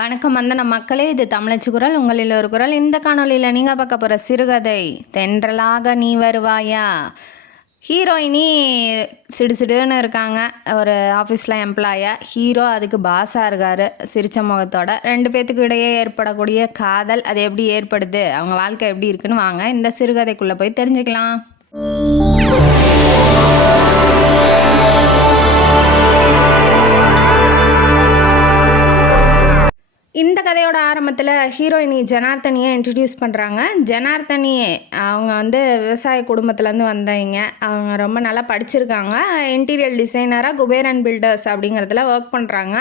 வணக்கம் வந்தன மக்களே, இது தமிழச்சு குரல், உங்களில் ஒரு குரல். இந்த காணொலியில் நீங்கள் பார்க்க போகிற சிறுகதை தென்றலாக நீ வருவாயா. ஹீரோயினி சிடுசிடுன்னு இருக்காங்க, ஒரு ஆஃபீஸில் எம்ப்ளாயாக. ஹீரோ அதுக்கு பாஸாக இருக்கார், சிரித்த முகத்தோட. ரெண்டு பேத்துக்கு இடையே ஏற்படக்கூடிய காதல் அது எப்படி ஏற்படுது, அவங்க வாழ்க்கை எப்படி இருக்குன்னு வாங்க இந்த சிறுகதைக்குள்ளே போய் தெரிஞ்சுக்கலாம். இந்த கதையோட ஆரம்பத்தில் ஹீரோயினி ஜனார்த்தனியை இன்ட்ரடியூஸ் பண்ணுறாங்க. ஜனார்த்தனி அவங்க விவசாய குடும்பத்துலேருந்து வந்தவங்க. அவங்க ரொம்ப நல்லா படிச்சிருக்காங்க. இன்டீரியர் டிசைனராக குபேரன் பில்டர்ஸ் அப்படிங்கிறதுல ஒர்க் பண்ணுறாங்க.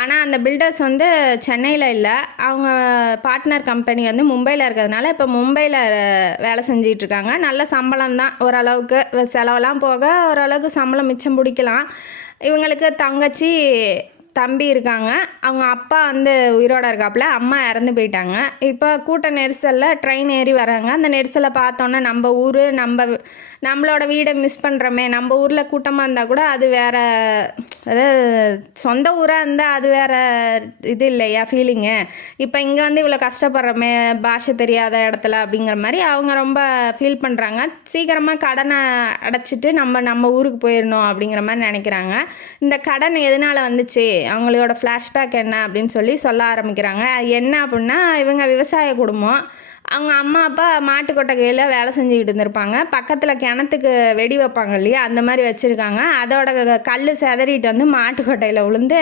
ஆனால் அந்த பில்டர்ஸ் சென்னையில் இல்லை, அவங்க பார்ட்னர் கம்பெனி மும்பையில் இருக்கிறதுனால இப்போ மும்பையில் வேலை செஞ்சிட்ருக்காங்க. நல்ல சம்பளம் தான், ஓரளவுக்கு செலவெல்லாம் போக ஓரளவுக்கு சம்பளம் மிச்சம் பிடிக்கலாம். இவங்களுக்கு தங்கச்சி தம்பி இருக்காங்க. அவங்க அப்பா உயிரோடு இருக்காப்புல, அம்மா இறந்து போயிட்டாங்க. இப்போ கூட்ட நெரிசலில் ட்ரெயின் ஏறி வராங்க. அந்த நெரிசலை பார்த்தோன்னே நம்ம ஊர் நம்மளோட வீடை மிஸ் பண்ணுறோமே. நம்ம ஊரில் கூட்டமாக இருந்தால் கூட அது வேறு, அதாவது சொந்த ஊராக இருந்தால் அது வேறு இது இல்லையா ஃபீலிங்கு. இப்போ இங்கே இவ்வளோ கஷ்டப்படுறோமே பாஷை தெரியாத இடத்துல அப்படிங்கிற மாதிரி அவங்க ரொம்ப ஃபீல் பண்ணுறாங்க. சீக்கிரமாக கடனை அடைச்சிட்டு நம்ம ஊருக்கு போயிடணும் அப்படிங்கிற மாதிரி நினைக்கிறாங்க. இந்த கடன் எதனால் வந்துச்சு, அவங்களோட ஃப்ளாஷ்பேக் என்ன அப்படின்னு சொல்ல ஆரம்பிக்கிறாங்க. என்ன அப்படின்னா, இவங்க விவசாய குடும்பம். அவங்க அம்மா அப்பா மாட்டு கொட்டகையில் வேலை செஞ்சுக்கிட்டு இருந்திருப்பாங்க. பக்கத்தில் கிணத்துக்கு வெடி வைப்பாங்க இல்லையா, அந்த மாதிரி வச்சுருக்காங்க. அதோட கல் செதறிட்டு மாட்டு கொட்டையில் விழுந்து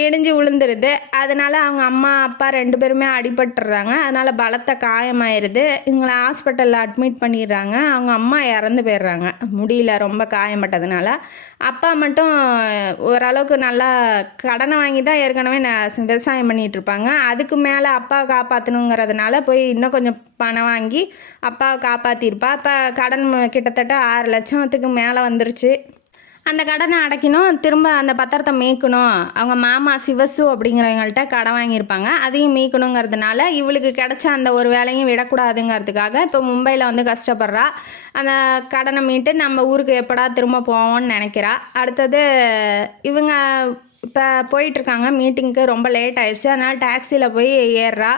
இடிஞ்சு விழுந்துருது. அதனால் அவங்க அம்மா அப்பா ரெண்டு பேருமே அடிபட்டுறாங்க. அதனால் பலத்த காயமாயிருது. இவங்களை ஹாஸ்பிட்டலில் அட்மிட் பண்ணிடுறாங்க. அவங்க அம்மா இறந்து போயிடுறாங்க, முடியல ரொம்ப காயப்பட்டதுனால. அப்பா மட்டும் ஓரளவுக்கு நல்லா கடனை வாங்கி தான் ஏற்கனவே விவசாயம் பண்ணிகிட்ருப்பாங்க. அதுக்கு மேலே அப்பாவை காப்பாற்றணுங்கிறதுனால போய் இன்னும் கொஞ்சம் பணம் வாங்கி அப்பாவை காப்பாற்றிருப்பா. இப்போ கடன் கிட்டத்தட்ட 6 லட்சத்துக்கு மேலே வந்துருச்சு. அந்த கடனை அடைக்கணும், திரும்ப அந்த பத்திரத்தை மீட்கணும். அவங்க மாமா சிவசு அப்படிங்கிறவங்கள்ட்ட கடன் வாங்கியிருப்பாங்க, அதையும் மீட்கணுங்கிறதுனால இவளுக்கு கிடைச்ச அந்த ஒரு வேலையும் விடக்கூடாதுங்கிறதுக்காக இப்போ மும்பையில் கஷ்டப்படுறா. அந்த கடனை மீட்டு நம்ம ஊருக்கு எப்படா திரும்ப போவோம்னு நினைக்கிறா. அடுத்தது இவங்க இப்போ போயிட்டுருக்காங்க மீட்டிங்க்கு. ரொம்ப லேட் ஆயிடுச்சு, அதனால் டாக்ஸியில் போய் ஏறுறா.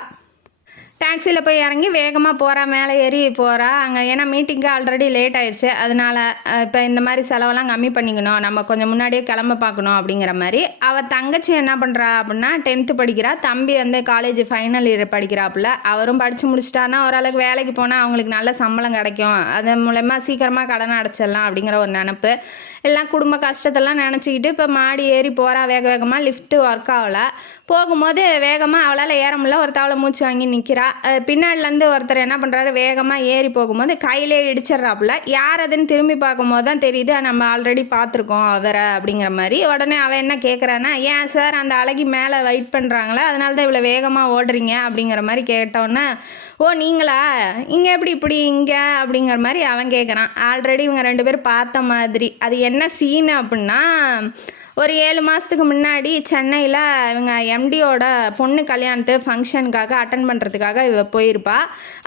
டாக்ஸியில் போய் இறங்கி வேகமாக போகிறா, மேலே ஏறி போகிறா அங்கே. ஏன்னா மீட்டிங்க்கு ஆல்ரெடி லேட் ஆயிடுச்சு. அதனால் இப்போ இந்த மாதிரி செலவெல்லாம் கம்மி பண்ணிக்கணும், நம்ம கொஞ்சம் முன்னாடியே கிளம்ப பார்க்கணும் அப்படிங்கிற மாதிரி. அவள் தங்கச்சி என்ன பண்ணுறா அப்படின்னா 10th படிக்கிறா. தம்பி காலேஜ் ஃபைனல் இயர் படிக்கிறாப்புல. அவரும் படித்து முடிச்சிட்டான்னா ஓரளவுக்கு வேலைக்கு போனால் அவங்களுக்கு நல்ல சம்பளம் கிடைக்கும். அது மூலமாக சீக்கிரமாக கடனை அடைச்சிடலாம் அப்படிங்கிற ஒரு நினப்பு. எல்லாம் குடும்ப கஷ்டத்தெல்லாம் நினச்சிக்கிட்டு இப்போ மாடி ஏறி போகிறா. வேகமாக லிஃப்ட்டு ஒர்க் ஆகலை. போகும்போது வேகமாக அவளால் ஏற முடியல, ஒரு தவளை மூச்சு வாங்கி நிற்கிறா. பின்னாடிலேருந்து ஒருத்தர் என்ன பண்ணுறாரு, வேகமாக ஏறி போகும்போது கையிலே இடிச்சிட்றாப்புல. யார் அதுன்னு திரும்பி பார்க்கும்போது தான் தெரியுது, நம்ம ஆல்ரெடி பார்த்துருக்கோம் அவரை அப்படிங்கிற மாதிரி. உடனே அவன் என்ன கேட்குறான்னா, ஏன் சார் அந்த அழகி மேலே வெயிட் பண்ணுறாங்களே, அதனால தான் இவ்வளோ வேகமாக ஓடுறீங்க அப்படிங்கிற மாதிரி கேட்டோன்னே, ஓ நீங்களா, இங்கே எப்படி இப்படி இங்கே அப்படிங்கிற மாதிரி அவன் கேட்குறான். ஆல்ரெடி இவங்க 2 பேர் பார்த்த மாதிரி. அது என்ன சீன் அப்படின்னா, ஒரு 7 மாதத்துக்கு முன்னாடி சென்னையில் இவங்க எம்டியோட பொண்ணு கல்யாணத்து ஃபங்க்ஷனுக்காக அட்டன் பண்ணுறதுக்காக இவ போயிருப்பா.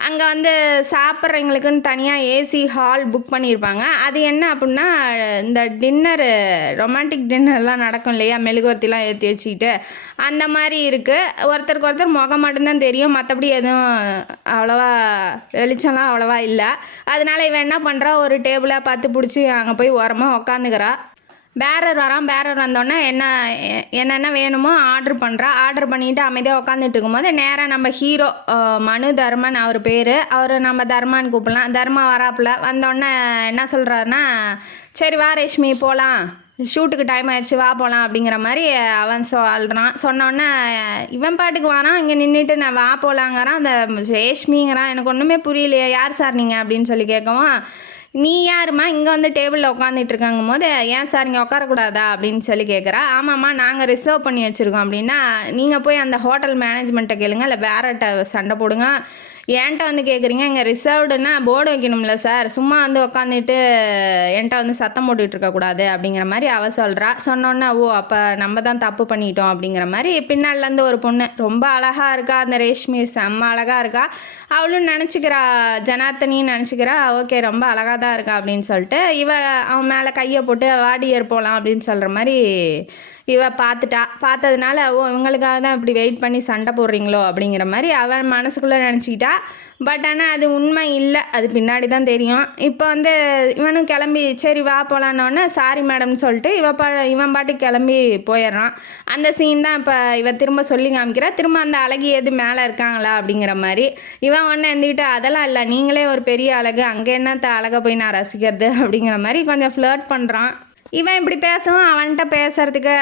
அங்கே சாப்பிட்றவங்களுக்குன்னு தனியாக ஏசி ஹால் புக் பண்ணியிருப்பாங்க. அது என்ன அப்படின்னா, இந்த டின்னரு, ரொமான்டிக் டின்னர்லாம் நடக்கும் இல்லையா, மெழுகுவர்த்திலாம் ஏற்றி வச்சுக்கிட்டு அந்த மாதிரி இருக்குது. ஒருத்தருக்கு ஒருத்தர் முகம் மட்டும்தான் தெரியும், மற்றபடி எதுவும் அவ்வளோவா வெளிச்சம்லாம் அவ்வளோவா இல்லை. அதனால் இவன் என்ன பண்ணுறா, ஒரு டேபிளாக பார்த்து பிடிச்சி அங்கே போய் ஓரமாக உக்காந்துக்கிறா. பேரர் வரான். பேரர் வந்தோடனே என்னென்ன வேணுமோ ஆர்டர் பண்ணுறா. ஆர்டர் பண்ணிவிட்டு அமைதியாக உட்காந்துட்டு இருக்கும்போது நேராக நம்ம ஹீரோ மனு தர்மன், அவர் பேர். அவர் நம்ம தர்மான்னு கூப்பிடலாம். தர்மா வராப்புல. வந்தோடனே என்ன சொல்கிறாருன்னா, சரி வா ரேஷ்மி போகலாம், ஷூட்டுக்கு டைம் ஆயிடுச்சு, வா போகலாம் அப்படிங்கிற மாதிரி அவன் சொல்கிறான். சொன்னோன்னே இவன் பாட்டுக்கு வரான். இங்கே நின்றுட்டு நான் வா போகலாங்கிறான். அந்த ரேஷ்மிங்கிறான். எனக்கு ஒன்றுமே புரியலையே, யார் சார் நீங்கள் அப்படின்னு சொல்லி கேட்கவும், நீ யாருமா இங்கே டேபிளில் உட்காந்துட்டு இருக்காங்கும் போது, ஏன் சார் இங்கே உட்காரக்கூடாதா அப்படின்னு சொல்லி கேட்குறா. ஆமாம்மா நாங்கள் ரிசர்வ் பண்ணி வச்சுருக்கோம் அப்படின்னா, நீங்கள் போய் அந்த ஹோட்டல் மேனேஜ்மெண்ட்டை கேளுங்க, இல்லை வேறட்ட சண்டை போடுங்க, ஏன்ட்ட கேட்குறீங்க. இங்கே ரிசர்வ்டுன்னா போர்டு வைக்கணும்ல சார், சும்மா உட்காந்துட்டு என்கிட்ட சத்தம் போட்டுட்டு இருக்கக்கூடாது அப்படிங்கிற மாதிரி அவள் சொல்கிறா. சொன்னோன்னே ஓ அப்போ நம்ம தான் தப்பு பண்ணிட்டோம் அப்படிங்கிற மாதிரி பின்னாடிலேருந்து ஒரு பொண்ணு ரொம்ப அழகாக இருக்கா, அந்த ரேஷ்மி செம்ம அழகாக இருக்கா. அவளும் நினச்சிக்கிறா, ஜனார்த்தனியும் நினச்சிக்கிறா, ஓகே ரொம்ப அழகாக தான் இருக்கா அப்படின்னு சொல்லிட்டு அவன் மேலே கையை போட்டு வாடியர் போகலாம் அப்படின்னு சொல்கிற மாதிரி பார்த்ததுனால இவங்களுக்காக தான் இப்படி வெயிட் பண்ணி சண்டை போடுறீங்களோ அப்படிங்கிற மாதிரி அவன் மனசுக்குள்ளே நினச்சிக்கிட்டா. பட் ஆனால் அது உண்மை இல்லை, அது பின்னாடி தான் தெரியும். இப்போ வந்து இவனும் கிளம்பி சரி வா போகலான்னொன்னே சாரி மேடம்னு சொல்லிட்டு இவன் பாட்டுக்கு கிளம்பி போயிடுறான். அந்த சீன் தான் இப்போ திரும்ப சொல்லி காமிக்கிறா. திரும்ப அந்த அழகி எது மேலே இருக்காங்களா அப்படிங்கிற மாதிரி இவன் ஒன்று எழுந்துக்கிட்டு அதெல்லாம் இல்லை, நீங்களே ஒரு பெரிய அழகு, அங்கே என்னத்த அழகை போய் நான் ரசிக்கிறது அப்படிங்கிற மாதிரி கொஞ்சம் ஃப்ளர்ட் பண்ணுறான். இவன் இப்படி பேசவும் அவன்கிட்ட பேசுறதுக்கு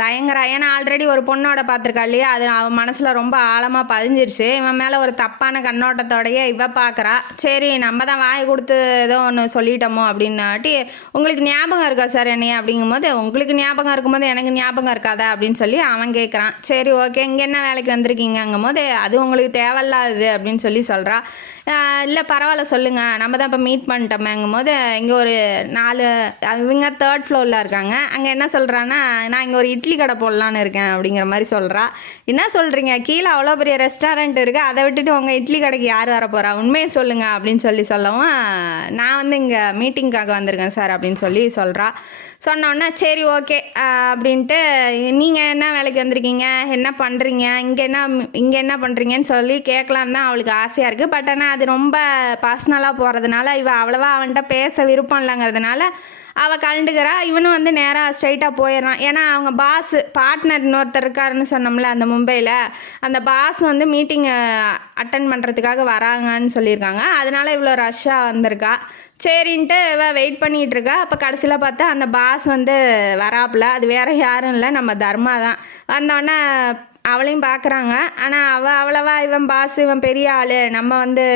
தயங்குறா. ஏன்னா ஆல்ரெடி ஒரு பொண்ணோட பார்த்துருக்கா இல்லையா, அது அவன் மனசில் ரொம்ப ஆழமாக பதிஞ்சிருச்சு. இவன் மேலே ஒரு தப்பான கண்ணோட்டத்தோடையே பார்க்குறா. சரி நம்ம தான் வாய் கொடுத்து ஏதோ ஒன்று சொல்லிட்டோமோ அப்படின்னாட்டி, உங்களுக்கு ஞாபகம் இருக்கா சார் என்னைய அப்படிங்கும்போது, உங்களுக்கு ஞாபகம் இருக்கும்போது எனக்கு ஞாபகம் இருக்காதா அப்படின்னு சொல்லி அவன் கேட்குறான். சரி ஓகே, இங்கே என்ன வேலைக்கு வந்திருக்கீங்கும் போது அது உங்களுக்கு தேவையில்லாது அப்படின்னு சொல்கிறா. இல்லை பரவாயில்ல சொல்லுங்கள், நம்ம தான் இப்போ மீட் பண்ணிட்டோமேங்கும் போது இங்கே ஒரு 4 இவங்க 3rd ஃப்ளோரில் இருக்காங்க. அங்கே என்ன சொல்கிறான்னா, நான் இங்கே ஒரு இட்லி கடை போடலான்னு இருக்கேன் அப்படிங்கிற மாதிரி சொல்கிறா. என்ன சொல்கிறீங்க, கீழே அவ்வளோ பெரிய ரெஸ்டாரண்ட் இருக்குது, அதை விட்டுட்டு உங்கள் இட்லி கடைக்கு யார் வர போகிறா, உண்மையை சொல்லுங்கள் அப்படின்னு சொல்லவும், நான் வந்து இங்கே மீட்டிங்காக வந்திருக்கேன் சார் அப்படின்னு சொல்கிறா. சொன்னோன்னே சரி ஓகே அப்படின்ட்டு, நீங்கள் என்ன வேலைக்கு வந்திருக்கீங்க, என்ன பண்ணுறீங்க, இங்கே என்ன பண்ணுறீங்கன்னு சொல்லி கேட்கலான்னு தான் அவளுக்கு ஆசையாக இருக்குது. பட் ஆனால் அது ரொம்ப பர்சனலாக போகிறதுனால அவ்வளோவா அவன்கிட்ட பேச விருப்பம் இல்லைங்கிறதுனால அவள் கலண்டுக்கிறா. இவனும் வந்து நேராக ஸ்ட்ரைட்டாக போயிடுறான். ஏன்னா அவங்க பார்ட்னர் இன்னொருத்தர் இருக்காருன்னு சொன்னோம்ல அந்த மும்பையில், அந்த பாஸ் வந்து மீட்டிங் அட்டன் பண்ணுறதுக்காக வராங்கன்னு சொல்லியிருக்காங்க. அதனால் இவ்வளோ ரஷ்ஷாக வந்திருக்கா. சரின்ட்டு வெயிட் பண்ணிகிட்டு இருக்கா. அப்போ கடைசியில் பார்த்தா அந்த பாஸ் வந்து வராப்புல. அது வேறு யாரும் இல்லை, நம்ம தர்மா தான். வந்தோடனே அவளையும் பார்க்குறாங்க. ஆனால் அவ்வளவா இவன் பாஸ், இவன் பெரிய ஆள், நம்ம வந்து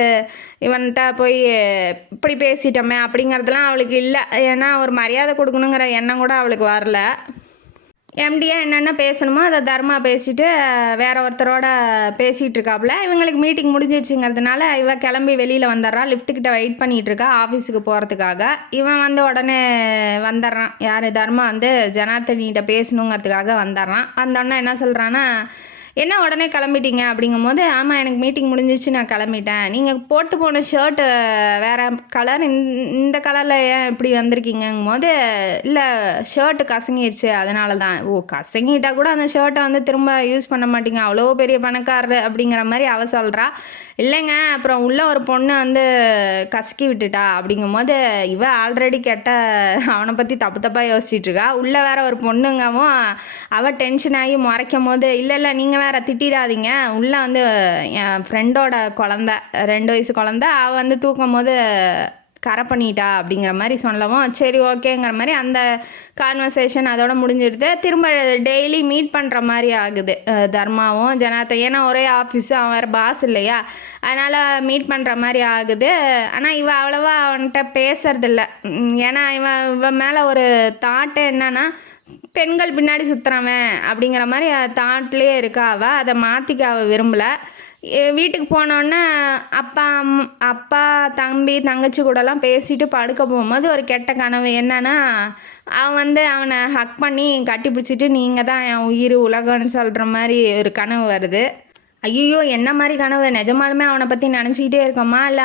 இவன்கிட்ட போய் இப்படி பேசிட்டோமே அப்படிங்கிறதுலாம் அவளுக்கு இல்லை. ஏன்னா ஒரு மரியாதை கொடுக்கணுங்கிற எண்ணம் கூட அவளுக்கு வரல. எம்டியாக என்னென்ன பேசணுமோ அதை தர்மா பேசிட்டு வேற ஒருத்தரோட பேசிகிட்டு இருக்காப்புல. இவங்களுக்கு மீட்டிங் முடிஞ்சிச்சுங்கிறதுனால கிளம்பி வெளியில் வந்துடுறா. லிஃப்ட்டுக்கிட்ட வெயிட் பண்ணிகிட்டு இருக்கா ஆஃபீஸுக்கு போகிறதுக்காக. இவன் வந்து உடனே வந்துடுறான். யார் தர்மா வந்து ஜனார்த்தனிகிட்ட பேசணுங்கிறதுக்காக வந்துடுறான். வந்தோடனே என்ன சொல்கிறான்னா, என்ன உடனே கிளம்பிட்டீங்க அப்படிங்கும்போது, ஆமாம் எனக்கு மீட்டிங் முடிஞ்சிச்சு நான் கிளம்பிட்டேன், நீங்கள் போட்டு போன ஷர்ட்டு வேறு கலர், இந்த கலரில் ஏன் இப்படி வந்திருக்கீங்கும் போது, இல்லை ஷர்ட்டு கசங்கிடுச்சு அதனால தான். ஓ கசங்கிட்டால் கூட அந்த ஷர்ட்டை வந்து திரும்ப யூஸ் பண்ண மாட்டீங்க, அவ்வளோ பெரிய பணக்காரரு அப்படிங்கிற மாதிரி அவள் சொல்கிறா. இல்லைங்க அப்புறம் உள்ள ஒரு பொண்ணை வந்து கசக்கி விட்டுட்டா அப்படிங்கும்போது, ஆல்ரெடி அவனை பற்றி தப்பாக யோசிச்சுட்டு இருக்கா. உள்ளே வேற ஒரு பொண்ணுங்கவும் அவள் டென்ஷன் ஆகி முறைக்கும் போது, இல்லை நீங்கள் வேற திட்டிடாதீங்க, உள்ளே வந்து என் ஃப்ரெண்டோட குழந்த 2 வயசு குழந்த, அவள் வந்து தூக்கும் போது கரை பண்ணிட்டா அப்படிங்கிற மாதிரி சொல்லவும், சரி ஓகேங்கிற மாதிரி அந்த கான்வர்சேஷன் அதோட முடிஞ்சிடுது. திரும்ப டெய்லி மீட் பண்ணுற மாதிரி ஆகுது தர்மாவும் ஜனார்த்தன். ஏன்னா ஒரே ஆஃபீஸு, அவன் வேறு பாஸ் இல்லையா, அதனால் மீட் பண்ணுற மாதிரி ஆகுது. ஆனால் அவ்வளோவா அவன்கிட்ட பேசுறதில்ல. ஏன்னா இவன் மேலே ஒரு தாட்டு என்னன்னா, பெண்கள் பின்னாடி சுற்றுறவன் அப்படிங்கிற மாதிரி தாட்லேயே இருக்கா. அதை மாற்றிக்க விரும்பலை. வீட்டுக்கு போனோன்னே அப்பா தம்பி தங்கச்சி கூடலாம் பேசிட்டு படுக்க போகும்போது ஒரு கெட்ட கனவு. என்னன்னா, அவன் வந்து அவனை ஹக் பண்ணி கட்டி பிடிச்சிட்டு நீங்கள் தான் என் உயிர் உலகம்னு சொல்கிற மாதிரி ஒரு கனவு வருது. ஐயோ என்ன மாதிரி கனவு, நிஜமாலுமே அவனை பற்றி நினச்சிக்கிட்டே இருக்கோமா, இல்லை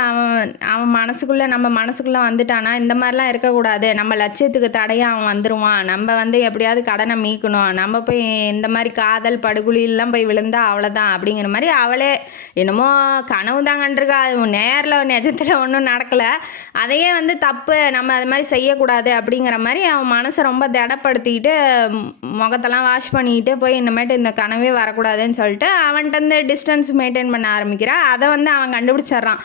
அவன் மனசுக்குள்ளே நம்ம மனசுக்குள்ளே வந்துட்டானா, இந்த மாதிரிலாம் இருக்கக்கூடாது, நம்ம லட்சியத்துக்கு தடையாக அவன் வந்துடுவான், நம்ம வந்து எப்படியாவது கடனை மீட்கணும், நம்ம போய் இந்த மாதிரி காதல் படுகொலியெல்லாம் போய் விழுந்தா அவ்வளோதான் அப்படிங்கிற மாதிரி அவளே என்னமோ கனவு தான் கண்டிருக்கா. அது நேரில் நிஜத்தில் ஒன்றும் நடக்கலை. அதையே வந்து தப்பு, நம்ம அது மாதிரி செய்யக்கூடாது அப்படிங்கிற மாதிரி அவன் மனசை ரொம்ப திடப்படுத்திக்கிட்டு முகத்தெல்லாம் வாஷ் பண்ணிக்கிட்டு போய் இனிமேட்டு இந்த கனவே வரக்கூடாதுன்னு சொல்லிட்டு அவன்கிட்ட டிஸ்டன்ஸ் மெயின்டைன் பண்ண ஆரம்பிக்கிறா. அதை வந்து அவன் கண்டுபிடிச்சிட்றான்.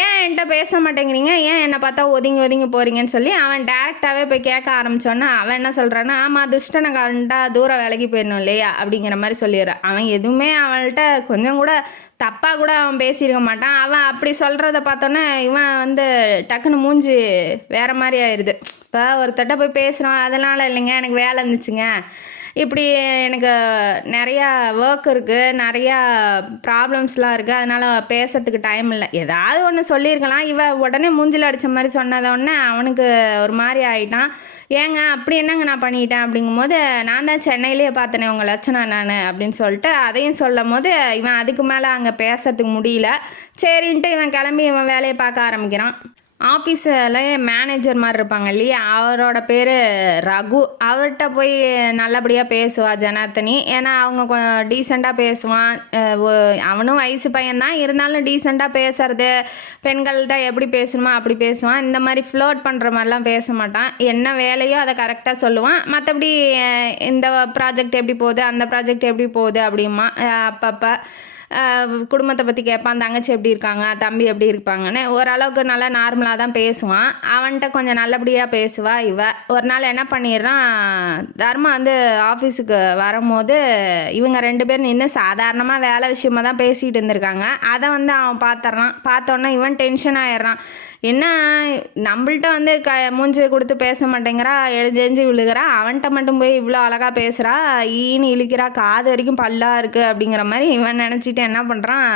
ஏன் என்கிட்ட பேச மாட்டேங்கிறீங்க, ஏன் என்னை பார்த்தா ஒதுங்கி போகிறீங்கன்னு சொல்லி அவன் டேரெக்டாகவே போய் கேட்க ஆரம்பித்தோன்னா அவன் என்ன சொல்கிறான்னா, ஆமாம் துஷ்டனை கண்டா தூரம் வேலைக்கு போயிடணும் இல்லையா அப்படிங்கிற மாதிரி சொல்லிடுறான். அவன் எதுவுமே அவள்கிட்ட கொஞ்சம் கூட தப்பாக கூட அவன் பேசியிருக்க மாட்டான். அவன் அப்படி சொல்கிறத பார்த்தோன்னே இவன் வந்து டக்குன்னு மூஞ்சி வேறு மாதிரி ஆயிடுது. இப்போ ஒருத்தட்ட போய் பேசுகிறான், அதனால் இல்லைங்க எனக்கு வேலை இருந்துச்சுங்க, இப்படி எனக்கு நிறையா ஒர்க் இருக்குது, நிறையா ப்ராப்ளம்ஸ்லாம் இருக்குது, அதனால் பேசுகிறதுக்கு டைம் இல்லை, ஏதாவது ஒன்று சொல்லியிருக்கலாம். உடனே மூஞ்சில் அடித்த மாதிரி சொன்னதோடனே அவனுக்கு ஒரு மாதிரி ஆகிட்டான். ஏங்க அப்படி என்னங்க நான் பண்ணிட்டேன் அப்படிங்கும்போது, நான் தான் சென்னையிலேயே பார்த்தேனே உங்கள் லட்சணம் நான் அப்படின்னு சொல்லிட்டு அதையும் சொல்லும் போது இவன் அதுக்கு மேலே அங்கே பேசுறதுக்கு முடியல. சரின்ட்டு இவன் கிளம்பி இவன் வேலையை பார்க்க ஆரம்பிக்கிறான். ஆஃபீஸில் மேனேஜர் மாதிரி இருப்பாங்க இல்லையா, அவரோட பேர் ரகு. அவர்கிட்ட போய் நல்லபடியாக பேசுவா ஜனார்த்தனி. ஏன்னா அவங்க கொஞ்சம் டீசெண்டாக பேசுவான். அவனும் வயசு பையன்தான், இருந்தாலும் டீசெண்டாக பேசுறது, பெண்கள்கிட்ட எப்படி பேசணுமோ அப்படி பேசுவான். இந்த மாதிரி ஃப்ளோட் பண்ணுற மாதிரிலாம் பேச மாட்டான். என்ன வேலையோ அதை கரெக்டாக சொல்லுவான். மற்றபடி இந்த ப்ராஜெக்ட் எப்படி போகுது, அந்த ப்ராஜெக்ட் எப்படி போகுது அப்படிமா அப்பப்போ குடும்பத்தை பற்றி கேட்பான். தங்கச்சி எப்படி இருக்காங்க, தம்பி எப்படி இருப்பாங்கன்னு ஓரளவுக்கு நல்லா நார்மலாக தான் பேசுவான். அவன்கிட்ட கொஞ்சம் நல்லபடியாக பேசுவா இவ. ஒரு நாள் என்ன பண்ணிடுறான், தர்மா வந்து ஆஃபீஸுக்கு வரும்போது இவங்க 2 பேரும் நின்று சாதாரணமாக வேலை விஷயமா தான் பேசிகிட்டு இருந்திருக்காங்க. அதை வந்து அவன் பார்த்துட்றான். பார்த்தோன்னே இவன் டென்ஷன் ஆகிடுறான். என்ன நம்மள்ட்ட வந்து மூஞ்சி கொடுத்து பேச மாட்டேங்கிறா, எழுஞ்செஞ்சு விழுகிறா, அவன்கிட்ட மட்டும் போய் இவ்வளோ அழகாக பேசுகிறா, ஈன்னு இழுக்கிறா, காது வரைக்கும் பல்லாக இருக்குது அப்படிங்கிற மாதிரி இவன் நினச்சிட்டு என்ன பண்ணுறான்,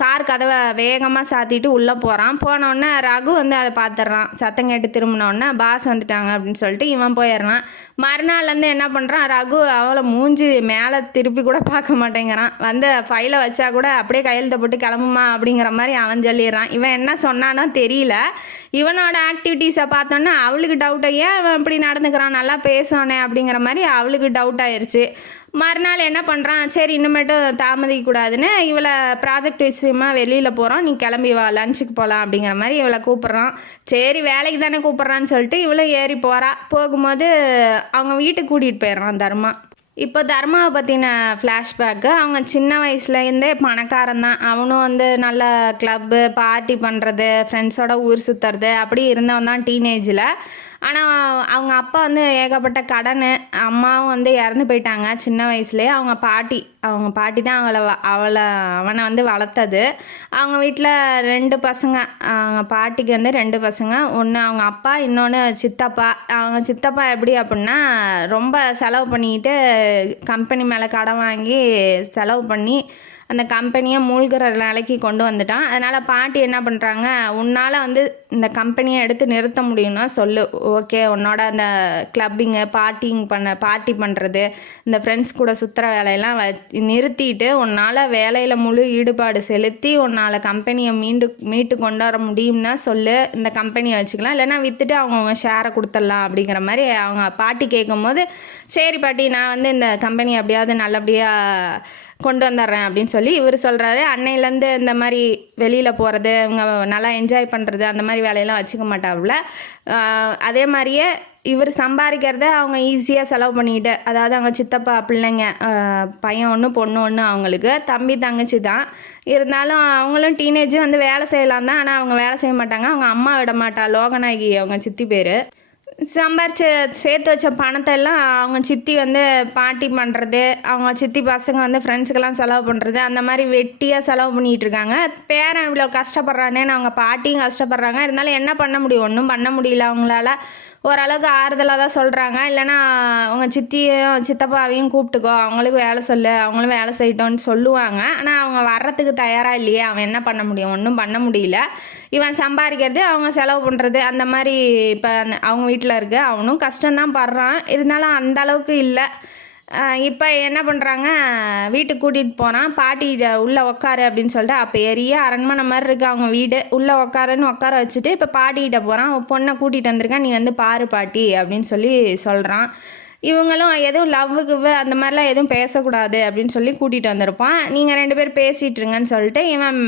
கார் கதவை வேகமாக சாத்திட்டு உள்ளே போகிறான். போனோடனே ரகு வந்து அதை பார்த்துட்றான். சத்தம் கேட்டு திரும்பினோடனே பாஸ் வந்துட்டாங்க அப்படின்னு சொல்லிட்டு இவன் போயிடுறான். மறுநாள்லேருந்து என்ன பண்ணுறான், ரகு அவளை மூஞ்சி மேலே திருப்பி கூட பார்க்க மாட்டேங்கிறான். வந்து ஃபைலை வச்சா கூட அப்படியே கையெழுத்த போட்டு கிளம்புமா அப்படிங்கிற மாதிரி அவன் சொல்லிடுறான். இவன் என்ன சொன்னானோ தெரியல. இவனோட ஆக்டிவிட்டீஸை பார்த்தோன்னே அவளுக்கு டவுட், ஏன் அவன் இப்படி நடந்துக்கிறான், நல்லா பேசுவானே அப்படிங்கிற மாதிரி அவளுக்கு டவுட் ஆயிடுச்சு. மறுநாள் என்ன பண்ணுறான், சரி இன்னுமேட்டும் தாமதிக்கக்கூடாதுன்னு இவளை ப்ராஜெக்ட் விஷயமா வெளியில் போகிறோம், நீ கிளம்பி வா, லஞ்சுக்கு போகலாம் அப்படிங்கிற மாதிரி இவளை கூப்பிட்றான். சரி வேலைக்கு தானே கூப்பிட்றான்னு சொல்லிட்டு இவளும் ஏறி போகிறா. போகும்போது அவங்க வீட்டுக்கு கூட்டிகிட்டு போயிடுறான் தர்மா. இப்போ தர்மாவை பற்றின ஃப்ளாஷ்பேக்கு, அவங்க சின்ன வயசுலேருந்தே பணக்காரன் தான். அவனும் வந்து நல்ல கிளப்பு பார்ட்டி பண்ணுறது, ஃப்ரெண்ட்ஸோட ஊர் சுற்றுறது அப்படி இருந்தவன் தான் டீனேஜில். ஆனால் அவங்க அப்பா வந்து ஏகப்பட்ட கடன், அம்மாவும் வந்து இறந்து போயிட்டாங்க சின்ன வயசுலேயே. அவங்க பாட்டி தான் அவனை வந்து வளர்த்தது. அவங்க வீட்டில் 2 பசங்க, அவங்க பாட்டிக்கு வந்து 2 பசங்க. ஒன்று அவங்க அப்பா, இன்னொன்று சித்தப்பா. அவங்க சித்தப்பா எப்படி அப்படின்னா ரொம்ப செலவு பண்ணிக்கிட்டு கம்பெனி மேலே கடன் வாங்கி செலவு பண்ணி அந்த கம்பெனியை மூழ்கிற நிலைக்கு கொண்டு வந்துட்டான். அதனால் பாட்டி என்ன பண்ணுறாங்க, உன்னால் வந்து இந்த கம்பெனியை எடுத்து நிறுத்த முடியும்னா சொல்லு, ஓகே, உன்னோட அந்த கிளப்பிங்கு பார்ட்டி பண்ணுறது, இந்த ஃப்ரெண்ட்ஸ் கூட சுற்றுற வேலையெல்லாம் நிறுத்திட்டு உன்னால் வேலையில் முழு ஈடுபாடு செலுத்தி உன்னால் கம்பெனியை மீட்டு கொண்டு வர முடியும்னா சொல்லு, இந்த கம்பெனியை வச்சுக்கலாம், இல்லைனா விற்றுட்டு அவங்கவுங்க ஷேரை கொடுத்துடலாம் அப்படிங்கிற மாதிரி அவங்க பாட்டி கேட்கும்போது, சரி பாட்டி, நான் வந்து இந்த கம்பெனி எப்படியாவது நல்லபடியாக கொண்டு வந்துடுறேன் அப்படின்னு சொல்லி இவர் சொல்கிறாரு. அன்னையிலேருந்து இந்த மாதிரி வெளியில் போகிறது, இவங்க நல்லா என்ஜாய் பண்ணுறது, அந்த மாதிரி வேலையெல்லாம் வச்சுக்க மாட்டாப்புல. அதே மாதிரியே இவர் சம்பாதிக்கிறத அவங்க ஈஸியாக செலவு பண்ணிக்கிட்டு, அதாவது அவங்க சித்தப்பா பிள்ளைங்க, பையன் ஒன்று பொண்ணு ஒன்று, அவங்களுக்கு தம்பி தங்கச்சி தான். இருந்தாலும் அவங்களும் டீனேஜ் வந்து வேலை செய்யலாம் தான், ஆனால் அவங்க வேலை செய்ய மாட்டாங்க. அவங்க அம்மா விட மாட்டா, லோகநாயகி அவங்க சித்தி பேர். சேர்த்து வச்ச பணத்தை எல்லாம் அவங்க சித்தி வந்து பார்ட்டி பண்ணுறது, அவங்க சித்தி பசங்க வந்து ஃப்ரெண்ட்ஸுக்கெல்லாம் செலவு பண்ணுறது, அந்த மாதிரி வெட்டியாக செலவு பண்ணிகிட்டு இருக்காங்க. பேரன் இவ்வளோ கஷ்டப்படுறானேன்னு அவங்க பாட்டியும் கஷ்டப்படுறாங்க. இருந்தாலும் என்ன பண்ண முடியும், ஒன்றும் பண்ண முடியல அவங்களால. ஓரளவுக்கு ஆறுதலாக தான் சொல்கிறாங்க. இல்லைனா அவங்க சித்தியும் சித்தப்பாவையும் கூப்பிட்டுக்கோ, அவங்களுக்கும் வேலை சொல்லு, அவங்களும் வேலை செய்யட்டோன்னு சொல்லுவாங்க. ஆனால் அவங்க வர்றதுக்கு தயாராக இல்லையே, அவன் என்ன பண்ண முடியும், ஒன்றும் பண்ண முடியல. இவன் சம்பாதிக்கிறது, அவங்க செலவு பண்ணுறது, அந்த மாதிரி இப்போ அவங்க வீட்டில் இருக்குது. அவனும் கஷ்டம்தான் படுறான், இருந்தாலும் அந்த அளவுக்கு இல்லை. இப்போ என்ன பண்ணுறாங்க, வீட்டுக்கு கூட்டிகிட்டு போகிறான். பாட்டி உள்ளே உட்காரு அப்படின்னு சொல்லிட்டு, பெரிய அரண்மனை மாதிரி இருக்குது அவங்க வீடு. உள்ளே உட்காருன்னு உட்கார வச்சுட்டு இப்போ பாட்டிகிட்ட போகிறான். பொண்ணை கூட்டிகிட்டு வந்திருக்கேன், நீ வந்து பாரு பாட்டி அப்படின்னு சொல்கிறான். இவங்களும் எதுவும் லவ்வுக்கு அந்த மாதிரிலாம் எதுவும் பேசக்கூடாது அப்படின்னு சொல்லி கூட்டிகிட்டு வந்திருப்பான். நீங்கள் 2 பேர் பேசிகிட்ருங்கன்னு சொல்லிட்டு இவன்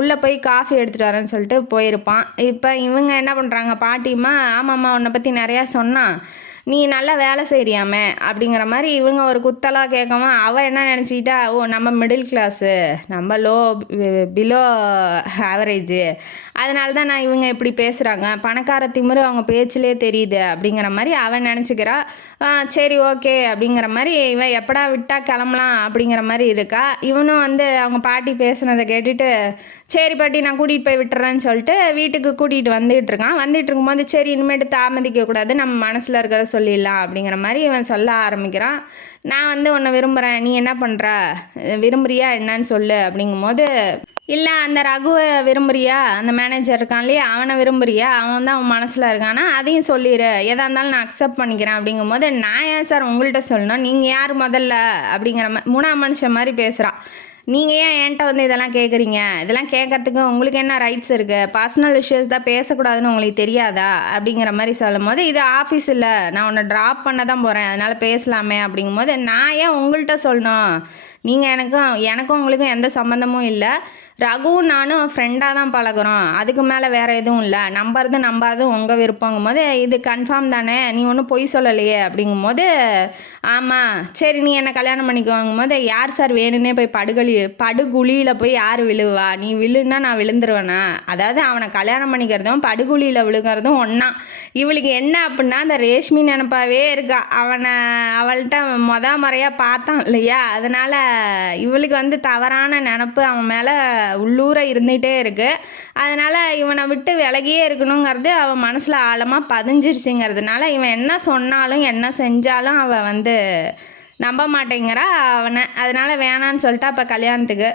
உள்ளே போய் காஃபி எடுத்துகிட்டு வரேன்னு சொல்லிட்டு போயிருப்பான். இப்போ இவங்க என்ன பண்ணுறாங்க, பாட்டிம்மா, ஆமாம்மா உன்னை பற்றி நிறையா சொன்னான், நீ நல்லா வேலை செய்கிறியாமே அப்படிங்கிற மாதிரி இவங்க ஒரு குத்தலாக கேட்காம, அவள் என்ன நினச்சிக்கிட்டா, ஓ நம்ம மிடில் கிளாஸு, நம்ம பிலோ ஆவரேஜு, அதனால தான் நான் இவங்க இப்படி பேசுகிறாங்க, பணக்கார திமிரு அவங்க பேச்சிலே தெரியுது அப்படிங்கிற மாதிரி அவன் நினச்சிக்கிறா. சரி ஓகே அப்படிங்கிற மாதிரி இவன் எப்படா விட்டா கிளம்பலாம் அப்படிங்கிற மாதிரி இருக்கா. இவனும் வந்து அவங்க பாட்டி பேசுனதை கேட்டுட்டு, சரி பாட்டி நான் கூட்டிகிட்டு போய் விட்டுறேன்னு சொல்லிட்டு வீட்டுக்கு கூட்டிகிட்டு வந்துகிட்டு இருக்கான். வந்துட்டு இருக்கும்போது சரி இனிமேட்டு தாமதிக்கக்கூடாது, நம்ம மனசில் இருக்கிறத சொல்லிடலாம் அப்படிங்கிற மாதிரி இவன் சொல்ல ஆரம்பிக்கிறான். நான் வந்து உன்னை விரும்புகிறேன், நீ என்ன பண்ணுற, விரும்புறியா என்னன்னு சொல்லு அப்படிங்கும்போது, இல்லை அந்த ரகுவை விரும்புறியா, அந்த மேனேஜர் இருக்கான் இல்லையா, அவனை விரும்புறியா, அவன் தான் அவன் மனசில் இருக்கானா, அதையும் சொல்லிடு, எதாக இருந்தாலும் நான் அக்செப்ட் பண்ணிக்கிறேன் அப்படிங்கும்போது, நான் ஏன் சார் உங்கள்கிட்ட சொல்லணும், நீங்கள் யார் முதல்ல அப்படிங்கிற மாதிரி 3ஆம் மனுஷன் மாதிரி பேசுகிறான். நீங்கள் ஏன் என்கிட்ட வந்து இதெல்லாம் கேட்குறீங்க? இதெல்லாம் கேட்கறதுக்கு உங்களுக்கு என்ன ரைட்ஸ் இருக்குது? பர்சனல் விஷயத்தை பேசக்கூடாதுன்னு உங்களுக்கு தெரியாதா? அப்படிங்கிற மாதிரி சொல்லும்போது, இது ஆஃபீஸ் இல்லை, நான் உன்னை ட்ராப் பண்ண தான் போகிறேன், அதனால் பேசலாமே அப்படிங்கும்போது, நான் ஏன் உங்கள்கிட்ட சொல்லணும்? நீங்கள் எனக்கும் உங்களுக்கும் எந்த சம்மந்தமும் இல்லை. ரகுவும் நானும் ஃப்ரெண்டாக தான் பழகுறோம், அதுக்கு மேலே வேறு எதுவும் இல்லை. நம்பாது உங்கள் விருப்பங்கும் போது, இது கன்ஃபார்ம் தானே, நீ ஒன்றும் பொய் சொல்லலையே அப்படிங்கும்போது, ஆமாம் சரி நீ என்னை கல்யாணம் பண்ணிக்குவாங்கும் போது, யார் சார் வேணும்னே போய் படுகுழியில் போய் யார் விழுவா? நீ விழுன்னா நான் விழுந்துருவேனா? அதாவது அவனை கல்யாணம் பண்ணிக்கிறதும் படுகுழியில் விழுகிறதும் ஒன்றா. இவளுக்கு என்ன அப்படின்னா, அந்த ரேஷ்மி நினப்பாவே இருக்கா. அவள்கிட்ட முறையாக பார்த்தான் இல்லையா, அதனால் இவளுக்கு வந்து தவறான நினப்பு அவன் மேலே உள்ளூர இருந்துகிட்டே இருக்கு. அதனால் இவனை விட்டு விலகியே இருக்கணுங்கிறது அவன் மனசில் ஆழமாக பதிஞ்சிருச்சுங்கிறதுனால, இவன் என்ன சொன்னாலும் என்ன செஞ்சாலும் அவள் வந்து நம்ப மாட்டேங்கிறா அவனை. அதனால் வேணான்னு சொல்லிட்டு அப்போ கல்யாணத்துக்கு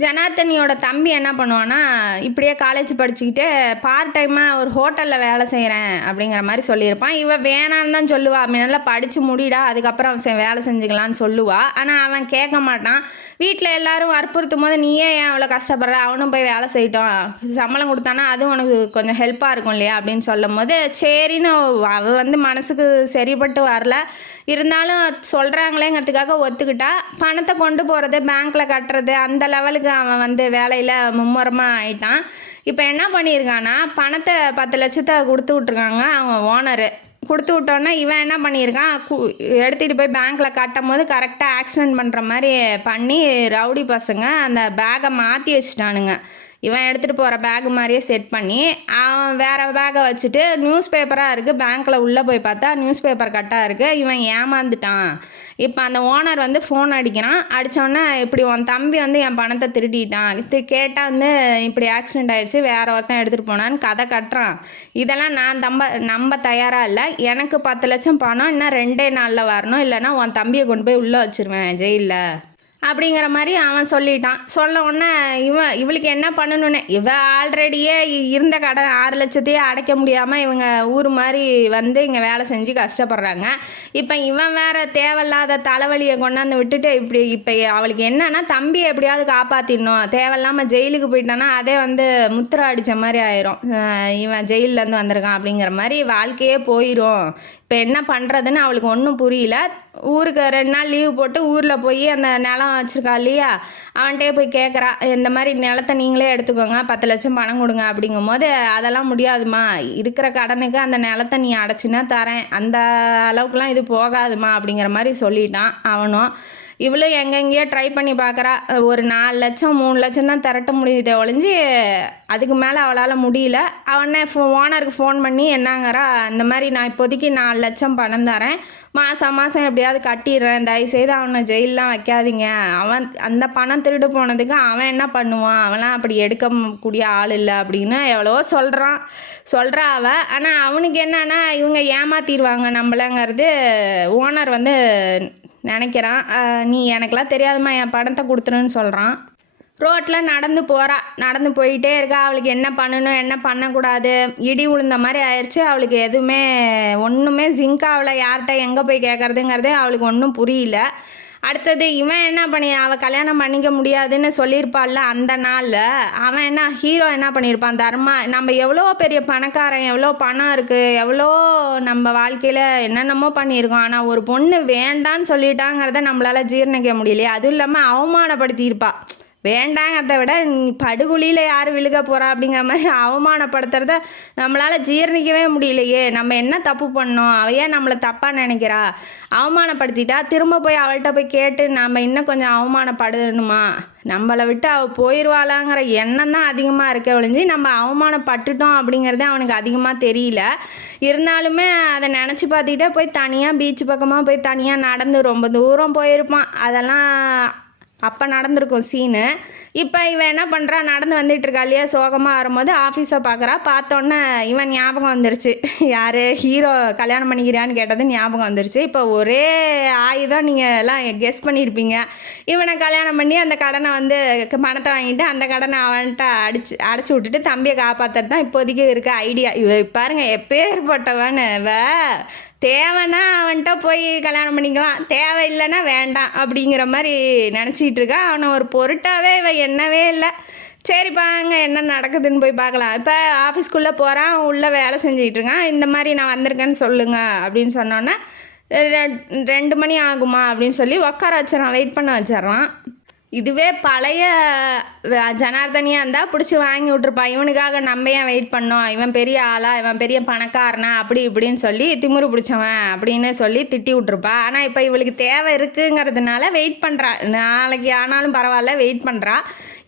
ஜனார்த்தனியோட தம்பி என்ன பண்ணுவான்னா, இப்படியே காலேஜ் படிச்சுக்கிட்டு பார்ட் டைமாக ஒரு ஹோட்டலில் வேலை செய்கிறேன் அப்படிங்கிற மாதிரி சொல்லியிருப்பான். இவன் வேணான்னு தான் சொல்லுவா, நல்லா படித்து முடிடா, அதுக்கப்புறம் வேலை செஞ்சுக்கலான்னு சொல்லுவா. ஆனால் அவன் கேட்க மாட்டான். வீட்டில் எல்லோரும் வற்புறுத்தும் போது, நீயே ஏன் அவ்வளோ கஷ்டப்படுற, அவனும் போய் வேலை செய்யட்டும், சம்பளம் கொடுத்தானா அதுவும் உனக்கு கொஞ்சம் ஹெல்ப்பாக இருக்கும் இல்லையா அப்படின்னு சொல்லும் போது, சரின்னு அவள் வந்து மனசுக்கு சரிப்பட்டு வரல. இருந்தாலும் சொல்கிறாங்களேங்கிறதுக்காக ஒத்துக்கிட்டா. பணத்தை கொண்டு போகிறது, பேங்க்கில் கட்டுறது, அந்த லெவலுக்கு அவன் வந்து வேலையில் மும்முரமாக ஆயிட்டான். இப்போ என்ன பண்ணியிருக்கான்னா, பணத்தை 10 லட்சத்தை கொடுத்து விட்ருக்காங்க அவன் ஓனரு. கொடுத்து விட்டோன்னே இவன் என்ன பண்ணியிருக்கான், எடுத்துகிட்டு போய் பேங்க்கில் கட்டும் போது கரெக்டாக ஆக்சிடெண்ட் பண்ணுற மாதிரி பண்ணி ரவுடி பசங்க அந்த பேக்கை மாற்றி வச்சுட்டானுங்க. இவன் எடுத்துகிட்டு போகிற பேக் மாதிரியே செட் பண்ணி அவன் வேறு பேக்கை வச்சுட்டு, நியூஸ் பேப்பராக இருக்குது, பேங்க்கில் உள்ளே போய் பார்த்தா நியூஸ் பேப்பர் கட்டாக இருக்குது. இவன் ஏமாந்துட்டான். இப்போ அந்த ஓனர் வந்து ஃபோன் அடிக்கிறான். அடித்தோடனே இப்படி உன் தம்பி வந்து என் பணத்தை திருடிட்டான், இது கேட்டால் வந்து இப்படி ஆக்சிடெண்ட் ஆகிடுச்சு, வேறு ஒருத்தன் எடுத்துகிட்டு போனான்னு கதை கட்டுறான். இதெல்லாம் நான் நம்ப தயாராக இல்லை. எனக்கு 10 லட்சம் பணம் இன்னும் 2 நாளில் வரணும், இல்லைனா உன் தம்பியை கொண்டு போய் உள்ளே வச்சுருவேன் ஜெயிலில் அப்படிங்கிற மாதிரி அவன் சொல்லிட்டான். சொல்ல உடனே இவளுக்கு என்ன பண்ணணுன்னு, ஆல்ரெடியே இருந்த கடன் 6 லட்சத்தையே அடைக்க முடியாமல் இவங்க ஊர் மாதிரி வந்து இங்கே வேலை செஞ்சு கஷ்டப்படுறாங்க. இப்போ இவன் வேறு தேவையில்லாத தலைவலியை கொண்டாந்து விட்டுட்டு இப்போ அவளுக்கு என்னன்னா, தம்பியை எப்படியாவது காப்பாற்றிடணும், தேவையில்லாமல் ஜெயிலுக்கு போயிட்டான்னா அதே வந்து முத்திரை அடித்த மாதிரி ஆயிரும், இவன் ஜெயிலேருந்து வந்திருக்கான் அப்படிங்கிற மாதிரி வாழ்க்கையே போயிடும். இப்போ என்ன பண்ணுறதுன்னு அவளுக்கு ஒன்றும் புரியல. ஊருக்கு 2 நாள் லீவு போட்டு ஊரில் போய் அந்த நிலம் வச்சுருக்கா இல்லையா, அவன்கிட்டே போய் கேட்குறா, இந்த மாதிரி நிலத்தை நீங்களே எடுத்துக்கோங்க, 10 லட்சம் பணம் கொடுங்க அப்படிங்கும் போது, அதெல்லாம் முடியாதுமா, இருக்கிற கடனுக்கு அந்த நிலத்தை நீ அடைச்சின்னா தரேன், அந்த அளவுக்குலாம் இது போகாதுமா அப்படிங்கிற மாதிரி சொல்லிட்டான் அவனும். இவளும் எங்கெங்கேயோ ட்ரை பண்ணி பார்க்குறா. ஒரு 4 லட்சம் 3 லட்சம் தான் திரட்ட முடியுதே ஒழிஞ்சு அதுக்கு மேலே அவளால் முடியல. அவனே ஓனருக்கு ஃபோன் பண்ணி என்னங்கிறா, இந்த மாதிரி நான் இப்போதைக்கு 4 லட்சம் பணம் தரேன், மாதம் எப்படியாவது கட்டிடுறேன், தயவுசெய்து அவனை ஜெயிலெலாம் வைக்காதீங்க, அவன் அந்த பணம் திருடு போனதுக்கு அவன் என்ன பண்ணுவான், அவன்லாம் அப்படி எடுக்கக்கூடிய ஆள் இல்லை அப்படின்னு எவ்வளோ சொல்கிறா அவள். ஆனால் அவனுக்கு என்னன்னா, இவங்க ஏமாற்றிடுவாங்க நம்மளங்கிறது ஓனர் வந்து நினைக்கிறான். நீ எனக்கெல்லாம் தெரியாதுமா, என் பணத்தை கொடுத்துருன்னு சொல்கிறான். ரோட்டில் நடந்து போயிட்டே இருக்கா. அவளுக்கு என்ன பண்ணணும் என்ன பண்ணக்கூடாது இடி உளுந்த மாதிரி ஆயிடுச்சு. அவளுக்கு எதுவுமே ஒன்றுமே ஜிங்க் ஆகலை. யார்கிட்ட எங்கே போய் கேட்குறதுங்கிறதே அவளுக்கு ஒன்றும் புரியல. அடுத்தது இவன் என்ன அவள் கல்யாணம் பண்ணிக்க முடியாதுன்னு சொல்லியிருப்பாள்ல அந்த நாளில், அவன் ஹீரோ என்ன பண்ணியிருப்பான், தர்மா, நம்ம எவ்வளோ பெரிய பணக்காரன், எவ்வளோ பணம் இருக்குது, எவ்வளோ நம்ம வாழ்க்கையில் என்னென்னமோ பண்ணியிருக்கோம், ஆனால் ஒரு பொண்ணு வேண்டான்னு சொல்லிட்டாங்கிறத நம்மளால் ஜீர்ணிக்க முடியலையே. அதுவும் இல்லாமல் அவமானப்படுத்தியிருப்பா. வேண்டாங்கிறத விட படுகுழியில் யார் விழுக போகிறா அப்படிங்கிற மாதிரி அவமானப்படுத்துறத நம்மளால் ஜீர்ணிக்கவே முடியலையே. நம்ம என்ன தப்பு பண்ணோம், அவையே நம்மளை தப்பாக நினைக்கிறா, அவமானப்படுத்திட்டா, திரும்ப போய் அவள்கிட்ட போய் கேட்டு நம்ம இன்னும் கொஞ்சம் அவமானப்படணுமா, நம்மளை விட்டு அவள் போயிடுவாளாங்கிற எண்ணம் தான் அதிகமாக இருக்க ஒழிஞ்சு நம்ம அவமானப்பட்டுட்டோம் அப்படிங்கிறதே அவனுக்கு அதிகமாக தெரியல. இருந்தாலுமே அதை நினச்சி பார்த்துக்கிட்டே போய் தனியாக பீச் பக்கமாக போய் தனியாக நடந்து ரொம்ப தூரம் போயிருப்பான். அதெல்லாம் அப்போ நடந்திருக்கும் சீனு. இப்போ இவன் என்ன பண்ணுறா, நடந்து வந்துட்டுருக்கா இல்லையா, சோகமாக வரும்போது ஆஃபீஸை பார்க்குறா. பார்த்தோன்னே இவன் ஞாபகம் வந்துருச்சு, யார் ஹீரோ கல்யாணம் பண்ணிக்கிறான்னு கேட்டது ஞாபகம் வந்துருச்சு. இப்போ ஒரே ஆயுதம் நீங்கள் எல்லாம் கெஸ் பண்ணியிருப்பீங்க. இவனை கல்யாணம் பண்ணி அந்த கடனை வந்து பணத்தை வாங்கிட்டு அந்த கடனை அவன்கிட்ட அடைச்சி விட்டுட்டு தம்பியை காப்பாற்றுறது தான் இப்போதைக்கு இருக்க ஐடியா. இவ பாருங்கள் எப்பேற்பட்டவன், தேவைன்னா அவன்கிட்ட போய் கல்யாணம் பண்ணிக்கலாம், தேவை இல்லைன்னா வேண்டாம் அப்படிங்கிற மாதிரி நினச்சிக்கிட்டு இருக்கா. அவனை ஒரு பொருட்டாகவே இவன் எண்ணவே இல்லை. சரிப்பா அங்கே என்ன நடக்குதுன்னு போய் பார்க்கலாம். இப்போ ஆஃபீஸ்க்குள்ளே போகிறான், உள்ளே வேலை செஞ்சுக்கிட்டு இருக்கான். இந்த மாதிரி நான் வந்திருக்கேன்னு சொல்லுங்க அப்படின்னு சொன்னோன்னே 2 மணி ஆகுமா அப்படின்னு சொல்லி உட்கார வச்சிடறான், வெயிட் பண்ண வச்சிட்றான். இதுவே பழைய ஜனார்தனியாக இருந்தால் பிடிச்சி வாங்கி விட்ருப்பான். இவனுக்காக நம்ம ஏன் வெயிட் பண்ணோம், இவன் பெரிய ஆளா, இவன் பெரிய பணக்காரனா, அப்படி இப்படின்னு சொல்லி திமிரு பிடிச்சவன் அப்படின்னு சொல்லி திட்டி விட்ருப்பா. ஆனால் இப்போ இவளுக்கு தேவை இருக்குங்கிறதுனால வெயிட் பண்ணுறா. நாளைக்கு ஆனாலும் பரவாயில்ல வெயிட் பண்ணுறா.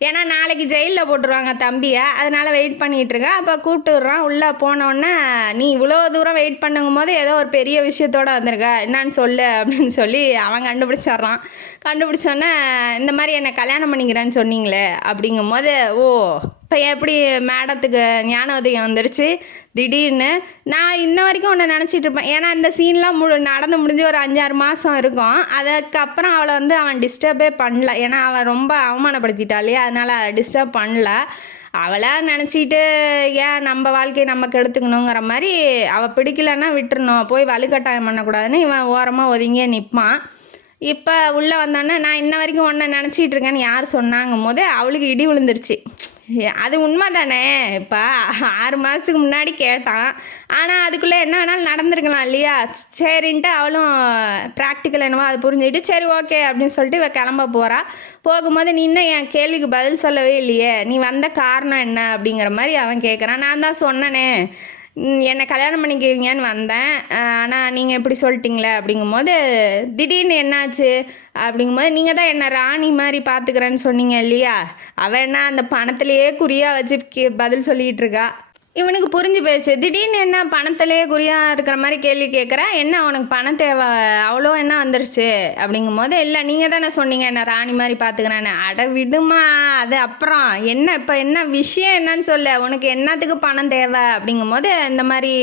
ஏன்னா நாளைக்கு ஜெயிலில் போட்டுருவாங்க தம்பியை, அதனால் வெயிட் பண்ணிகிட்டு இருக்கா. அப்போ கூப்பிட்டுடுறான். உள்ளே போனோடனே நீ இவ்வளோ தூரம் வெயிட் பண்ணுங்கும் போது ஏதோ ஒரு பெரிய விஷயத்தோடு வந்திருக்க, என்னான்னு சொல்லு அப்படின்னு சொல்லி அவன் கண்டுபிடிச்சிட்றான். கண்டுபிடிச்சோன்னே இந்த மாதிரி என்னை கல்யாணம் பண்ணிக்கிறேன்னு சொன்னீங்களே அப்படிங்கும் போது, ஓ இப்போ எப்படி மேடத்துக்கு ஞான உதயம் வந்துருச்சு திடீர்னு. நான் இன்ன வரைக்கும் உன்னை நினச்சிட்டு இருப்பேன். ஏன்னா இந்த சீன்லாம் நடந்து முடிஞ்சு ஒரு 5-6 மாதம் இருக்கும். அதுக்கப்புறம் அவளை வந்து அவன் டிஸ்டர்பே பண்ணல. ஏன்னா அவன் ரொம்ப அவமானப்படுத்திட்டா இல்லையா, அதனால் டிஸ்டர்ப் பண்ணல. அவளாக நினச்சிட்டு ஏன் நம்ம வாழ்க்கையை நம்ம கெடுத்துக்கணுங்கிற மாதிரி அவள் பிடிக்கலன்னா விட்டுறணும், போய் வலுக்கட்டாயம் பண்ணக்கூடாதுன்னு இவன் ஓரமாக ஒதுங்கியே நிற்பான். இப்போ உள்ளே வந்தோன்னே நான் இன்ன வரைக்கும் ஒன்றை நினச்சிட்டு இருக்கேன்னு யார் சொன்னாங்கும் போது அவளுக்கு இடி விழுந்துருச்சு. அது உண்மை தானே, இப்போ 6 மாதத்துக்கு முன்னாடி கேட்டான், ஆனால் அதுக்குள்ளே என்ன வேணாலும் நடந்திருக்கலாம் இல்லையா. சரின்ட்டு அவளும் ப்ராக்டிக்கல் என்னவோ அது புரிஞ்சுக்கிட்டு சரி ஓகே அப்படின்னு சொல்லிட்டு இவள் கிளம்ப போகிறா. போகும்போது நீ இன்னும் என் கேள்விக்கு பதில் சொல்லவே இல்லையே, நீ வந்த காரணம் என்ன அப்படிங்கிற மாதிரி அவன் கேட்குறான். நான் தான் சொன்னனே என்னை கல்யாணம் பண்ணிக்குவீங்கன்னு வந்தேன், ஆனால் நீங்கள் எப்படி சொல்லிட்டீங்களே அப்படிங்கும்போது, திடீர்னு என்னாச்சு அப்படிங்கும்போது, நீங்கள் தான் என்னை ராணி மாதிரி பார்த்துக்கிறேன்னு சொன்னீங்க இல்லையா. அவன் என்ன அந்த பணத்திலேயே குறியாக வச்சு பதில் சொல்லிகிட்டு இருக்கா. இவனுக்கு புரிஞ்சு போயிடுச்சு. திடீர்னு என்ன பணத்திலேயே குறியாக இருக்கிற மாதிரி கேள்வி கேட்குறா, என்ன உனக்கு பணம் தேவை அவ்வளோ என்ன வந்துருச்சு அப்படிங்கும் போது, இல்லை நீங்கள் தானே சொன்னீங்க என்ன ராணி மாதிரி பார்த்துக்கிறேன்னு. அட விடுமா, அது அப்புறம் என்ன இப்போ என்ன விஷயம் என்னன்னு சொல்ல, உனக்கு என்னத்துக்கு பணம் தேவை அப்படிங்கும் போது, இந்த மாதிரி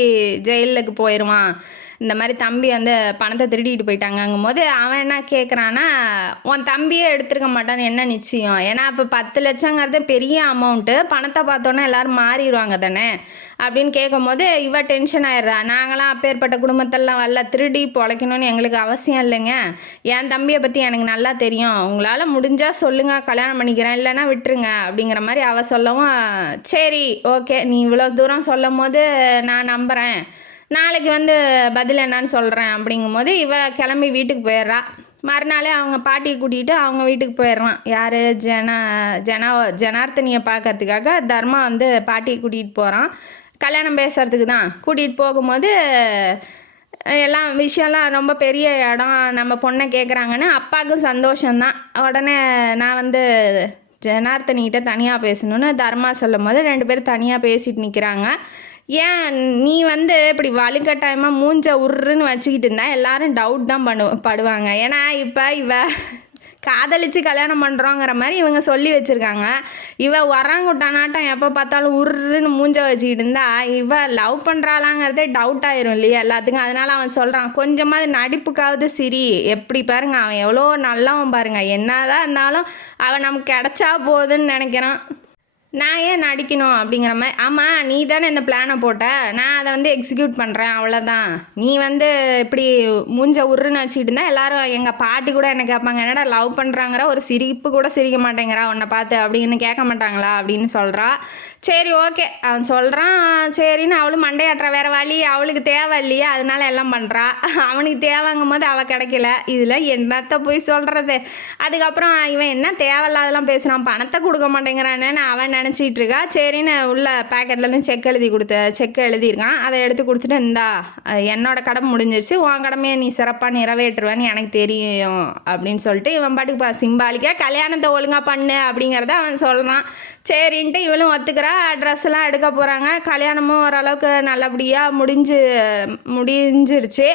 ஜெயிலுக்கு போயிடுவான், இந்த மாதிரி தம்பி வந்து பணத்தை திருடிட்டு போயிட்டாங்கங்கும் போது அவன் என்ன கேட்குறான்னா, உன் தம்பியே எடுத்துருக்க மாட்டான்னு என்ன நிச்சயம். ஏன்னா இப்போ 10 லட்சங்கிறது பெரிய அமௌண்ட்டு, பணத்தை பார்த்தோன்னே எல்லோரும் மாறிடுவாங்க தானே அப்படின்னு கேட்கும் போது இவ டென்ஷன் ஆயிடுறா. நாங்களாம் அப்பேற்பட்ட குடும்பத்தெல்லாம் வரல, திருடி பொழைக்கணும்னு எங்களுக்கு அவசியம் இல்லைங்க, என் தம்பியை பற்றி எனக்கு நல்லா தெரியும், உங்களால் முடிஞ்சால் சொல்லுங்கள் கல்யாணம் பண்ணிக்கிறேன், இல்லைன்னா விட்டுருங்க அப்படிங்கிற மாதிரி அவள் சொல்லவும், சரி ஓகே நீ இவ்வளோ தூரம் சொல்லும் போது நான் நம்புகிறேன், நாளைக்கு வந்து பதில் என்னன்னு சொல்கிறேன் அப்படிங்கும் போது இவ கிளம்பி வீட்டுக்கு போயிடுறா. மறுநாளே அவங்க பாட்டியை கூட்டிகிட்டு அவங்க வீட்டுக்கு போயிடுறான். யார் ஜனார்த்தனியை பார்க்கறதுக்காக தர்மா வந்து பாட்டியை கூட்டிகிட்டு போகிறான், கல்யாணம் பேசுகிறதுக்கு தான். கூட்டிகிட்டு போகும்போது எல்லாம் விஷயம்லாம் ரொம்ப பெரிய இடம், நம்ம பொண்ணை கேட்குறாங்கன்னு அப்பாவுக்கும் சந்தோஷம்தான். உடனே நான் வந்து ஜனார்த்தனிகிட்ட தனியாக பேசணுன்னு தர்மா சொல்லும் போது 2 பேரும் தனியாக பேசிட்டு நிற்கிறாங்க. ஏன் நீ வந்து இப்படி வலுக்கட்டாயமாக மூஞ்ச உருன்னு வச்சுக்கிட்டு இருந்தா எல்லாரும் டவுட் தான் படுவாங்க. ஏன்னா இப்போ இவ காதலிச்சு கல்யாணம் பண்ணுறோங்கிற மாதிரி இவங்க சொல்லி வச்சுருக்காங்க. இவ வராங்குட்டானாட்டம் எப்போ பார்த்தாலும் உருன்னு மூஞ்ச வச்சுக்கிட்டு இருந்தா இவ லவ் பண்ணுறாளாங்கிறதே டவுட் ஆயிரும் இல்லையா எல்லாத்துக்கும். அதனால அவன் சொல்கிறான், கொஞ்சமாவது நடிப்புக்காவது சிரி, எப்படி பாருங்க அவன் எவ்வளோ நல்லவன் பாருங்க, என்னதான் இருந்தாலும் அவன் நமக்கு கிடச்சா போகுதுன்னு நினைக்கிறான். நான் ஏன் நடிக்கணும் அப்படிங்கிற மாதிரி. ஆமாம் நீ தானே இந்த பிளானை போட்ட, நான் அதை வந்து எக்ஸிக்யூட் பண்ணுறேன் அவ்வளோதான். நீ வந்து இப்படி மூஞ்ச உருன்னு வச்சுக்கிட்டு இருந்தால் எல்லோரும் எங்கள் பாட்டி கூட என்ன கேட்பாங்க, என்னடா லவ் பண்ணுறாங்கிற ஒரு சிரிப்பு கூட சிரிக்க மாட்டேங்கிறா உன்னை பார்த்து அப்படின்னு கேட்க மாட்டாங்களா அப்படின்னு சொல்கிறா. சரி ஓகே அவன் சொல்கிறான், சரின்னு அவளும் மண்டையாட்டுறா. வேறு வழி அவளுக்கு தேவை இல்லையா, அதனால எல்லாம் பண்ணுறா. அவனுக்கு தேவைங்கும் போது அவள் கிடைக்கல. இதில் என்னத்தை போய் சொல்கிறது. அதுக்கப்புறம் இவன் என்ன தேவையில்லாதெல்லாம் பேசுகிறான், பணத்தை கொடுக்க மாட்டேங்கிறான்னு அவன் நினச்சிட்டு இருக்கா. சரின்னு உள்ள பேக்கெட்லேருந்து செக் எழுதியிருக்கான். அதை எடுத்து கொடுத்துட்டு, இந்தா என்னோட கடமை முடிஞ்சிருச்சு, உன் கடமையை நீ சிறப்பாக நிறைவேற்றுவேன்னு எனக்கு தெரியும் அப்படின்னு சொல்லிட்டு இவன் பாட்டுக்கு சிம்பாலிக்காக கல்யாணத்தை ஒழுங்காக பண்ணு அப்படிங்கிறத அவன் சொல்கிறான். சரின்ட்டு இவளும் ஒத்துக்கிறா. ட்ரெஸ்லாம் எடுக்க போகிறாங்க. கல்யாணமும் ஓரளவுக்கு நல்லபடியாக முடிஞ்சிருச்சு.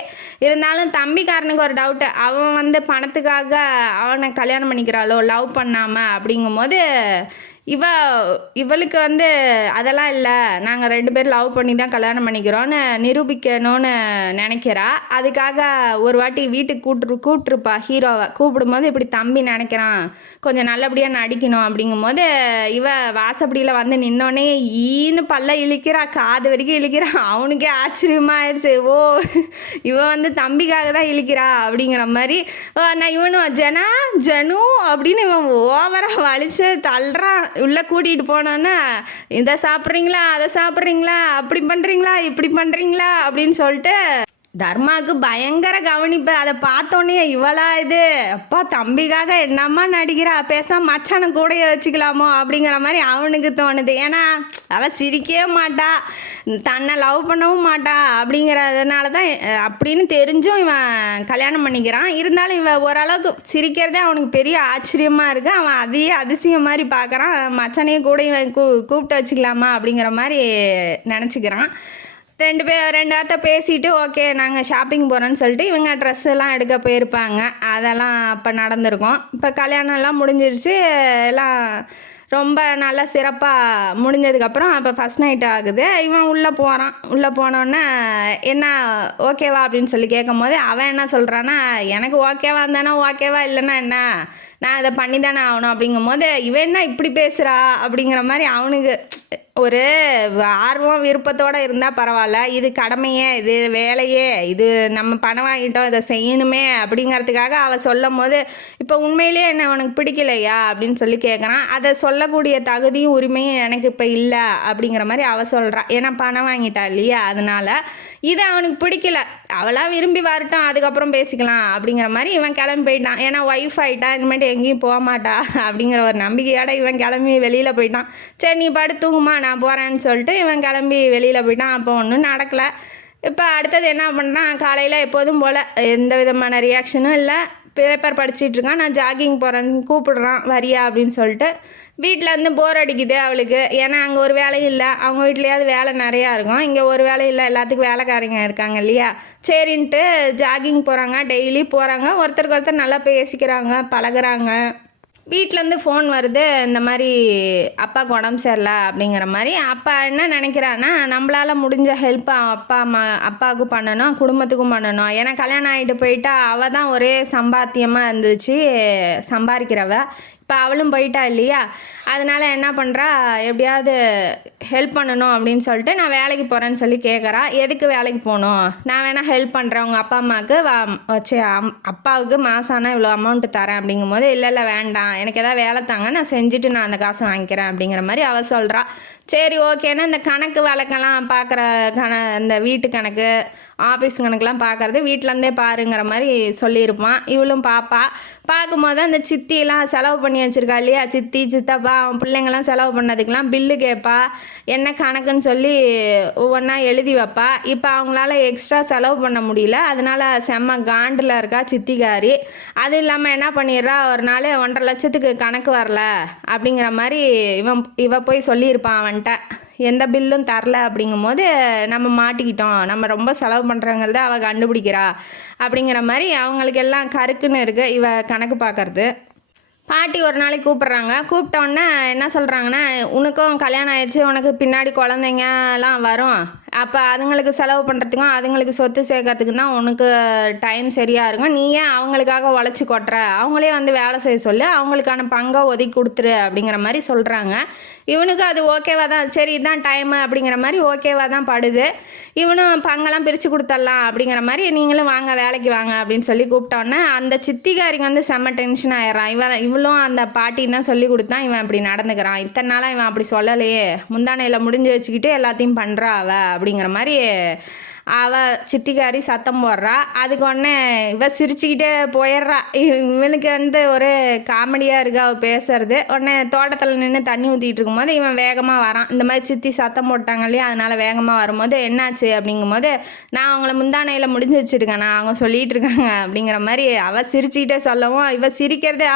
இருந்தாலும் தம்பிக்காரனுக்கு ஒரு டவுட்டு, அவன் வந்து பணத்துக்காக அவனை கல்யாணம் பண்ணிக்கிறாளோ லவ் பண்ணாமல் அப்படிங்கும்போது இவளுக்கு வந்து அதெல்லாம் இல்லை, நாங்கள் 2 பேரும் லவ் பண்ணி தான் கல்யாணம் பண்ணிக்கிறோன்னு நிரூபிக்கணும்னு நினைக்கிறா. அதுக்காக ஒரு வாட்டி வீட்டுக்கு கூப்பிட்ருப்பா ஹீரோவை. கூப்பிடும்போது இப்படி தம்பி நினைக்கிறான், கொஞ்சம் நல்லபடியாக நடிக்கணும் அப்படிங்கும்போது வாசப்படியில் வந்து நின்னோடனே ஈன்னு பல்ல இழுக்கிறா, காது வரைக்கும் இழுக்கிறா. அவனுக்கே ஆச்சரியமாக ஆயிடுச்சு, ஓ வந்து தம்பிக்காக தான் இழுக்கிறா அப்படிங்கிற மாதிரி. நான் இவனும் ஜனு அப்படின்னு இவன் ஓவராக வலிச்சு தள்ளுறான். உள்ளே கூட்டிகிட்டு போனோன்னே இதை சாப்பிட்றீங்களா, அதை சாப்பிட்றீங்களா, அப்படி பண்ணுறீங்களா, இப்படி பண்ணுறீங்களா அப்படின்னு சொல்லிட்டு தர்மாவுக்கு பயங்கர கவனிப்பு. அதை பார்த்தோன்னே இவளா இது, அப்பா தம்பிக்காக என்னம்மா நடிக்கிறா, பேசாம மச்சானை கூடைய வச்சுக்கலாமோ அப்படிங்கிற மாதிரி அவனுக்கு தோணுது. ஏன்னா அவள் சிரிக்கவே மாட்டா, தன்னை லவ் பண்ணவும் மாட்டா. அப்படிங்கிறதுனால தான் அப்படின்னு தெரிஞ்சும் இவன் கல்யாணம் பண்ணிக்கிறான். இருந்தாலும் இவன் ஓரளவுக்கு சிரிக்கிறதே அவனுக்கு பெரிய ஆச்சரியமாக இருக்குது. அவன் அதையே அதிசயம் மாதிரி பார்க்குறான். மச்சானையே கூட இவன் கூப்பிட்டு வச்சுக்கலாமா அப்படிங்கிற மாதிரி நினச்சிக்கிறான். 2 வார்த்தை பேசிட்டு ஓகே நாங்கள் ஷாப்பிங் போகிறோன்னு சொல்லிட்டு இவங்க ட்ரெஸ் எல்லாம் எடுக்க போயிருப்பாங்க. அதெல்லாம் அப்போ நடந்திருக்கும். இப்போ கல்யாணம்லாம் முடிஞ்சிருச்சு. எல்லாம் ரொம்ப நல்லா சிறப்பாக முடிஞ்சதுக்கப்புறம் அப்போ ஃபஸ்ட் நைட் ஆகுது. இவன் உள்ளே போகிறான். உள்ளே போனோன்னே என்ன ஓகேவா அப்படின்னு சொல்லி கேட்கும் போது அவன் என்ன சொல்கிறான்னா, எனக்கு ஓகேவா இருந்தானா ஓகேவா, இல்லைன்னா என்ன, நான் இதை பண்ணி தானே ஆகணும் அப்படிங்கும்போது இவன் என்ன இப்படி பேசுகிறா அப்படிங்கிற மாதிரி அவனுக்கு ஒரு ஆர்வம் விருப்பத்தோடு இருந்தால் பரவாயில்ல. இது கடமையே, இது வேலையே, இது நம்ம பணம் வாங்கிட்டோம், இதை செய்யணுமே அப்படிங்கிறதுக்காக அவள் சொல்லும் போது இப்போ உண்மையிலேயே என்ன உனக்கு பிடிக்கலையா அப்படின்னு சொல்லி கேட்குறான். அதை சொல்லக்கூடிய தகுதியும் உரிமையும் எனக்கு இப்போ இல்லை அப்படிங்கிற மாதிரி அவள் சொல்கிறா. ஏன்னா பணம் வாங்கிட்டா இல்லையா, அதனால் இது அவனுக்கு பிடிக்கல. அவளாக விரும்பி வரட்டும், அதுக்கப்புறம் பேசிக்கலாம் அப்படிங்கிற மாதிரி இவன் கிளம்பி போயிட்டான். ஏன்னா ஒய்ஃப் ஆகிட்டா, இனிமேட்டு எங்கேயும் போக மாட்டா அப்படிங்கிற ஒரு நம்பிக்கையோட இவன் கிளம்பி வெளியில் போயிட்டான். சரி நீ படுத்துங்குமா, நான் போகிறேன்னு சொல்லிட்டு இவன் கிளம்பி வெளியில் போயிட்டான். அப்போ ஒன்றும் நடக்கலை. இப்போ அடுத்தது என்ன பண்ணுறான், காலையில் எப்போதும் போல் எந்த விதமான ரியாக்ஷனும் இல்லை. பேப்பர் படிச்சிட்ருக்கான். நான் ஜாகிங் போகிறேன்னு கூப்பிடுறான், வரியா அப்படின்னு சொல்லிட்டு. வீட்டிலேருந்து போர் அடிக்குது அவளுக்கு. ஏன்னா அங்கே ஒரு வேலையும் இல்லை, அவங்க வீட்லேயாவது வேலை நிறையா இருக்கும், இங்கே ஒரு வேலை இல்லை, எல்லாத்துக்கும் வேலைக்காரங்க இருக்காங்க இல்லையா. சரின்ட்டு ஜாகிங் போகிறாங்க, டெய்லி போகிறாங்க. ஒருத்தருக்கு ஒருத்தர் நல்லா பேசிக்கிறாங்க, பழகுறாங்க. வீட்டிலேருந்து ஃபோன் வருது, இந்த மாதிரி அப்பாவுக்கு உடம்பு சரியில்லை அப்படிங்கிற மாதிரி. அப்பா என்ன நினைக்கிறான்னா, நம்மளால் முடிஞ்ச ஹெல்ப் அப்பாவுக்கு பண்ணணும், குடும்பத்துக்கும் பண்ணணும். ஏன்னா கல்யாணம் ஆகிட்டு போயிட்டா அவள் தான் ஒரே சம்பாத்தியமாக இருந்துச்சு, சம்பாதிக்கிறவ. இப்போ அவளும் போயிட்டா இல்லையா, அதனால் என்ன பண்ணுறா, எப்படியாவது ஹெல்ப் பண்ணணும் அப்படின்னு சொல்லிட்டு நான் வேலைக்கு போகிறேன்னு சொல்லி கேட்குறா. எதுக்கு வேலைக்கு போகணும், நான் வேணால் ஹெல்ப் பண்ணுறேன் உங்கள் அப்பா அம்மாவுக்கு அப்பாவுக்கு மாதம் ஆனால் இவ்வளோ அமௌண்ட்டு தரேன் அப்படிங்கும்போது, இல்லை வேண்டாம், எனக்கு எதாவது வேலை தாங்க, நான் செஞ்சுட்டு நான் அந்த காசு வாங்கிக்கிறேன் அப்படிங்கிற மாதிரி அவள் சொல்கிறா. சரி ஓகேன்னா இந்த கணக்கு வழக்கெல்லாம் பார்க்குற இந்த வீட்டு கணக்கு, ஆஃபீஸ் கணக்கெலாம் பார்க்குறது வீட்டிலேருந்தே பாருங்கிற மாதிரி சொல்லியிருப்பான். இவளும் பார்க்கும்போது அந்த சித்தியெல்லாம் செலவு பண்ணி வச்சுருக்கா இல்லையா, சித்தி சித்தப்பா அவன் பிள்ளைங்கள்லாம் செலவு பண்ணதுக்கெலாம் பில்லு கேட்பா, என்ன கணக்குன்னு சொல்லி ஒவ்வொன்றா எழுதி வைப்பா. இப்போ அவங்களால எக்ஸ்ட்ரா செலவு பண்ண முடியல, அதனால் செம்ம காண்டில் இருக்கா சித்திகாரி. அது இல்லாமல் என்ன பண்ணிடுறா, ஒரு நாள் 1.5 லட்சத்துக்கு கணக்கு வரல அப்படிங்கிற மாதிரி இவ போய் சொல்லியிருப்பான் அவன்கிட்ட. எந்த பில்லும் தரல அப்படிங்கும்போது நம்ம மாட்டிக்கிட்டோம், நம்ம ரொம்ப செலவு பண்ணுறங்கிறத அவள் கண்டுபிடிக்கிறா அப்படிங்கிற மாதிரி அவங்களுக்கு எல்லாம் கருக்குன்னு இருக்குது இவ கணக்கு பார்க்கறது. பாட்டி ஒரு நாளைக்கு கூப்பிட்றாங்க. கூப்பிட்டோன்னே என்ன சொல்கிறாங்கன்னா, உனக்கும் கல்யாணம் ஆயிடுச்சு, உனக்கு பின்னாடி குழந்தைங்கலாம் வரும், அப்போ அதுங்களுக்கு செலவு பண்ணுறதுக்கும் அதுங்களுக்கு சொத்து சேர்க்கறதுக்கும் தான் உனக்கு டைம் சரியாக இருக்கும், நீ ஏன் அவங்களுக்காக உழைச்சி கொட்டுற, அவங்களே வந்து வேலை செய்ய சொல்லு, அவங்களுக்கான பங்கை ஒதுக்கி கொடுத்துரு அப்படிங்கிற மாதிரி சொல்கிறாங்க. இவனுக்கு அது ஓகேவாக தான், சரி இதுதான் டைமு அப்படிங்கிற மாதிரி ஓகேவாக தான் படுது. இவனும் பங்கெல்லாம் பிரித்து கொடுத்துடலாம் அப்படிங்கிற மாதிரி, நீங்களும் வாங்க வேலைக்கு வாங்க அப்படின்னு சொல்லி கூப்பிட்டோன்னே அந்த சித்திகாரிங்க வந்து செம்ம டென்ஷன் ஆயிடுறான். இவளும் அந்த பாட்டின்னு தான் சொல்லி கொடுத்தான், இவன் அப்படி நடந்துக்கிறான், இத்தனை நாளாக இவன் அப்படி சொல்லலையே, முந்தானையில் முடிஞ்சு வச்சுக்கிட்டு எல்லாத்தையும் பண்ணுறா அப்படிங்கிற மாதிரி அவள் சித்திகாரி சத்தம் போடுறா. அதுக்கு உடனே இவ சிரிச்சுக்கிட்டே போயிடுறா. இவனுக்கு வந்து ஒரு காமெடியாக இருக்கு அவள் பேசுறது. உடனே தோட்டத்தில் நின்று தண்ணி ஊற்றிட்டு இருக்கும்போது இவன் வேகமாக வரான். இந்த மாதிரி சித்தி சத்தம் போட்டாங்க இல்லையா, அதனால் வேகமாக வரும்போது என்னாச்சு அப்படிங்கும்போது, நான் அவங்கள முந்தானையில் முடிஞ்சு வச்சுருக்கேன், நான் அவங்க சொல்லிகிட்டு இருக்காங்க அப்படிங்கிற மாதிரி அவள் சிரிச்சுக்கிட்டே சொல்லவும், இவ சிரிக்கிறதே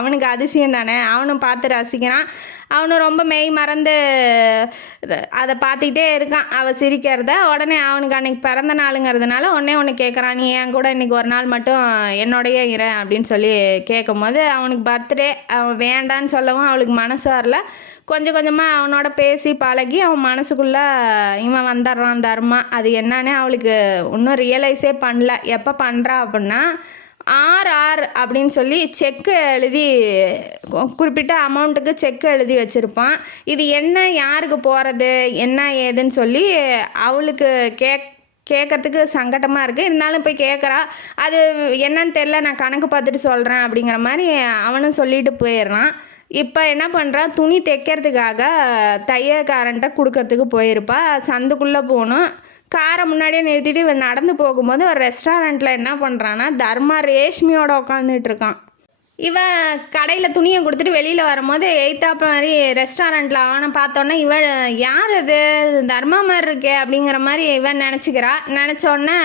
அவனுக்கு அதிசயம் தானே, அவனும் பார்த்து ரசிக்கிறான். அவனு ரொம்ப மெய் மறந்து அதை பார்த்துக்கிட்டே இருக்கான் அவள் சிரிக்கிறத. உடனே அவனுக்கு அன்றைக்கி பிறந்த நாளுங்கிறதுனால ஒன்று கேட்குறான், நீ என் கூட இன்றைக்கி ஒரு நாள் மட்டும் என்னோடையே இரு அப்படின்னு சொல்லி கேட்கும் போது அவனுக்கு பர்த்டே அவன் வேண்டான்னு சொல்லவும் அவளுக்கு மனசு வரல. கொஞ்சம் கொஞ்சமாக அவனோட பேசி பழகி அவன் மனசுக்குள்ளே இவன் வந்துடுறான் தர்மா. அது என்னன்னே அவளுக்கு இன்னும் ரியலைஸே பண்ணல. எப்போ பண்ணுறா அப்படின்னா ஆர் அப்படின்னு சொல்லி செக்கு எழுதி குறிப்பிட்ட அமௌண்ட்டுக்கு செக்கு எழுதி வச்சுருப்பான். இது என்ன யாருக்கு போகிறது என்ன ஏதுன்னு சொல்லி அவளுக்கு கேட்கறதுக்கு சங்கடமாக இருக்குது. இருந்தாலும் போய் கேட்குறா. அது என்னன்னு தெரில, நான் கணக்கு பார்த்துட்டு சொல்கிறேன் அப்படிங்கிற மாதிரி அவனும் சொல்லிட்டு போயிடுறான். இப்போ என்ன பண்ணுறான், துணி தைக்கிறதுக்காக தையக்காரன்ட்ட கொடுக்கறதுக்கு போயிருப்பா. சந்துக்குள்ளே போகணும். காரை முன்னாடியே நிறுத்திட்டு இவன் நடந்து போகும்போது ஒரு ரெஸ்டாரண்ட்டில் என்ன பண்ணுறான்னா தர்மா ரேஷ்மியோட உட்காந்துட்டு இருக்கான். இவன் கடையில் துணியை கொடுத்துட்டு வெளியில் வரும்போது எய்த்தாப்ப மாதிரி ரெஸ்டாரண்ட்டில் அவனை பார்த்தோன்னே இவன் யார் அது தர்மா மாதிரி இருக்கே அப்படிங்கிற மாதிரி இவன் நினச்சோன்னே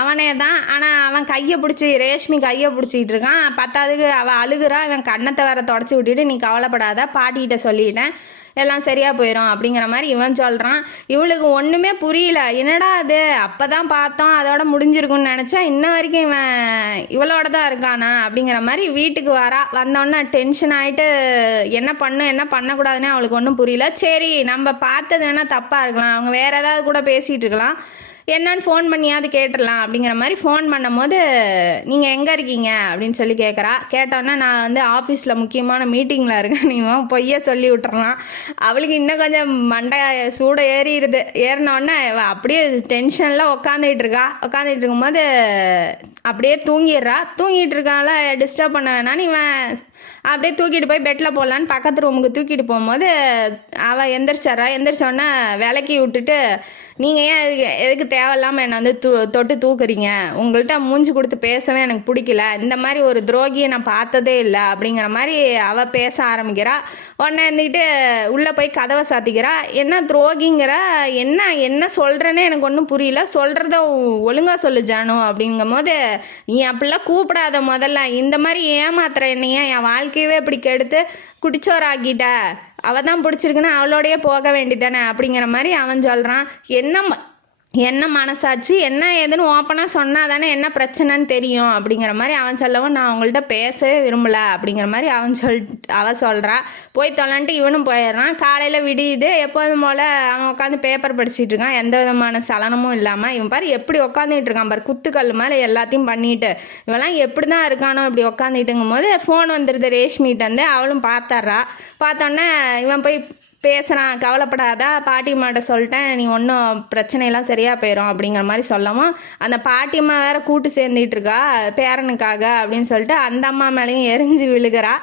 அவனே தான். ஆனால் அவன் கையை பிடிச்சி ரேஷ்மி கையை பிடிச்சிக்கிட்டு இருக்கான். பத்தாவதுக்கு அவள் அழுகுறா. இவன் கண்ணத்தை வேற தொடச்சி விட்டுட்டு, நீ கவலைப்படாத, பாட்டிகிட்ட சொல்லிட்டேன், எல்லாம் சரியாக போயிடும் அப்படிங்கிற மாதிரி இவன் சொல்கிறான். இவளுக்கு ஒன்றுமே புரியல. என்னடா அது அப்போ தான் பார்த்தோம், அதோட முடிஞ்சிருக்குன்னு நினச்சா இன்ன வரைக்கும் இவன் இவளோட தான் இருக்கானா அப்படிங்கிற மாதிரி வீட்டுக்கு வரா. வந்தோடனே டென்ஷன் ஆகிட்டு என்ன பண்ணக்கூடாதுன்னு அவளுக்கு ஒன்றும் புரியல. சரி நம்ம பார்த்தது வேணால் தப்பாக இருக்கலாம், அவங்க வேறு ஏதாவது கூட பேசிகிட்டு இருக்கலாம், என்னன்னு ஃபோன் பண்ணியாவது கேட்டுடலாம் அப்படிங்கிற மாதிரி ஃபோன் பண்ணும்போது நீங்கள் எங்கே இருக்கீங்க அப்படின்னு சொல்லி கேட்டோன்னே நான் வந்து ஆஃபீஸில் முக்கியமான மீட்டிங்கில் இருக்கேன், நீங்கள் பொய்ய சொல்லி விட்டுறலாம். அவளுக்கு இன்னும் கொஞ்சம் மண்டை சூட ஏறினோடனே அப்படியே டென்ஷனில் உட்காந்துட்டு இருக்கும்போது அப்படியே தூங்கிட்டு இருக்கால. டிஸ்டர்ப் பண்ண வேணான்னு இவன் அப்படியே தூக்கிட்டு போய் பெட்டில் போடலான்னு பக்கத்து ரூமுக்கு தூக்கிட்டு போகும்போது அவள் எந்திரிச்சோடனே விலக்கி விட்டுட்டு, நீங்கள் ஏன் எதுக்கு தேவையில்லாமல் என்னை வந்து தொட்டு தூக்குறீங்க, உங்கள்கிட்ட மூஞ்சி கொடுத்து பேசவே எனக்கு பிடிக்கல, இந்த மாதிரி ஒரு துரோகியை நான் பார்த்ததே இல்லை அப்படிங்கிற மாதிரி அவள் பேச ஆரம்பிக்கிறா. உடனே இருந்துக்கிட்டு உள்ளே போய் கதவை சாத்திக்கிறா. என்ன துரோகிங்கிற, என்ன சொல்கிறேன்னே எனக்கு ஒன்றும் புரியல, சொல்கிறத ஒழுங்காக சொல்லு ஜானு அப்படிங்கும் போது, நீ அப்படிலாம் கூப்பிடாத, முதல்ல இந்த மாதிரி ஏமாத்துற என்னையா என் வாழ்க்கையவே இப்படி கெடுத்து குடிச்சோராக்கிட்ட, அவள் தான் பிடிச்சிருக்குன்னா அவளோடையே போக வேண்டியதானே அப்படிங்கிற மாதிரி அவன் சொல்கிறான். என்ன மனசாச்சு என்ன ஏதுன்னு ஓப்பனாக சொன்னால் தானே என்ன பிரச்சனைன்னு தெரியும் அப்படிங்கிற மாதிரி அவன் சொல்லவும், நான் அவங்கள்ட்ட பேசவே விரும்பலை அப்படிங்கிற மாதிரி அவள் சொல்கிறா. போய் தொலைன்ட்டு இவனும் போயிடுறான். காலையில் விடியுது. எப்போதும் போல் அவன் உட்காந்து பேப்பர் படிச்சுட்டு இருக்கான், எந்த விதமான சலனமும் இல்லாமல். இவன் பாரு எப்படி உட்காந்துட்டு இருக்கான் பாரு, குத்துக்கல் மேலே எல்லாத்தையும் பண்ணிட்டு. இவெல்லாம் எப்படி தான் இருக்கானோ இப்படி உட்காந்துட்டுங்கும் போது ஃபோன் வந்துடுது ரேஷ்மிகிட்ட வந்து. அவளும் பார்த்தோன்னே இவன் போய் பேசுகிறான். கவலைப்படாதா, பாட்டிம்மாட்ட சொல்லிட்டேன், நீ ஒன்றும் பிரச்சனையெல்லாம் சரியாக போயிடும் அப்படிங்கிற மாதிரி சொல்லவும், அந்த பாட்டிம்மா வேறு கூட்டு சேர்ந்துட்டு இருக்கா பேரனுக்காக அப்படின்னு சொல்லிட்டு அந்த அம்மா மேலேயும் எரிஞ்சு விழுகிறா.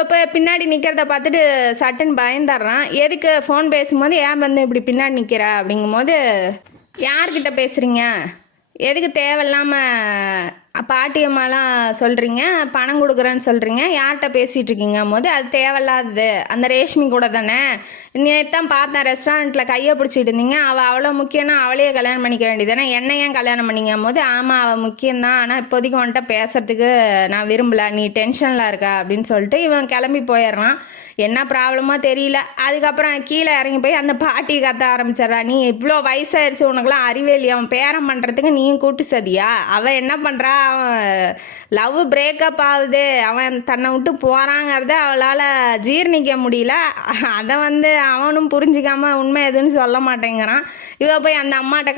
இப்போ பின்னாடி நிற்கிறத பார்த்துட்டு சட்டுன்னு பயந்துடுறான். எதுக்கு ஃபோன் பேசும்போது ஏன் வந்து இப்படி பின்னாடி நிற்கிற அப்படிங்கும்போது, யார்கிட்ட பேசுகிறீங்க, எதுக்கு தேவையில்லாமல் பாட்டியம்மாலாம் சொல்கிறீங்க, பணம் கொடுக்குறேன்னு சொல்கிறீங்க, யார்கிட்ட பேசிகிட்டு இருக்கீங்க போது, அது தேவையில்லாதது, அந்த ரேஷ்மி கூட தானே நேத்தான் பார்த்தேன் ரெஸ்டாரண்ட்டில் கையை பிடிச்சிட்டு இருந்தீங்க, அவள் அவ்வளோ முக்கியம்னா அவளையே கல்யாணம் பண்ணிக்க வேண்டியதானே, என்ன ஏன் கல்யாணம் பண்ணிங்க போது, ஆமாம் அவள் முக்கியம்தான், ஆனால் இப்போதைக்கு வந்துட்ட பேசுறதுக்கு நான் விரும்பலை, நீ டென்ஷனில் இருக்கா அப்படின்னு சொல்லிட்டு இவன் கிளம்பி போயிடுறான். என்ன ப்ராப்ளமோ தெரியல. அதுக்கப்புறம் கீழே இறங்கி போய் அந்த பாட்டி கத்த ஆரம்பிச்சிட்றா. நீ இவ்வளோ வயசாகிடுச்சு, உனக்குலாம் அறிவே இல்லையா, அவன் பேரம் பண்ணுறதுக்கு நீயும் கூட்டு சதியா, அவன் என்ன பண்ணுறா, அவன் லவ் பிரேக்கப் ஆகுது, அவன் தன்னை விட்டு போகிறாங்கிறத அவளால் ஜீர்ணிக்க முடியல. அதை வந்து அவனும் புரிஞ்சிக்காமல் உண்மை எதுன்னு சொல்ல மாட்டேங்கிறான். இவன் போய் அந்த அம்மாட்ட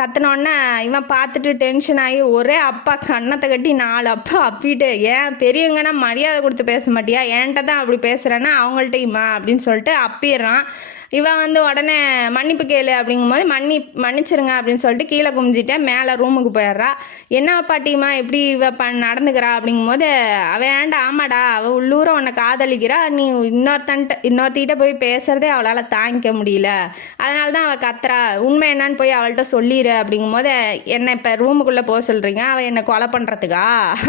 கத்துனோடனே இவன் பார்த்துட்டு டென்ஷன் ஆகி ஒரே அப்பா கண்ணத்தை கட்டி 4 அப்பா அப்பிட்டு, ஏன் பெரியவங்கன்னா மரியாதை கொடுத்து பேச மாட்டியா, என்கிட்ட தான் அப்படி பேசுகிறேன்னா அவங்கள்ட்டையுமா அப்படின்னு சொல்லிட்டு அப்பிடுறான். இவன் வந்து உடனே மன்னிப்பு கேளு அப்படிங்கும்போது மன்னிச்சிருங்க அப்படின்னு சொல்லிட்டு கீழே குமிஞ்சிட்டேன் மேலே ரூமுக்கு போயிடுறா. என்ன பாட்டிமா எப்படி இவ நடந்துக்கிறா அப்படிங்கும்போது, அவன் ஏன்டா, ஆமாடா அவள் உள்ளூரை உன்னை காதலிக்கிறா, நீ இன்னொருத்திட்ட போய் பேசுகிறதே அவளால் தாங்கிக்க முடியல, அதனால தான் அவள் கத்துறா, உண்மை என்னன்னு போய் அவள்கிட்ட சொல்லிடு அப்படிங்கும்போது, என்னை இப்போ ரூமுக்குள்ளே போக சொல்கிறீங்க, அவள் என்னை கொலை பண்ணுறதுக்கா,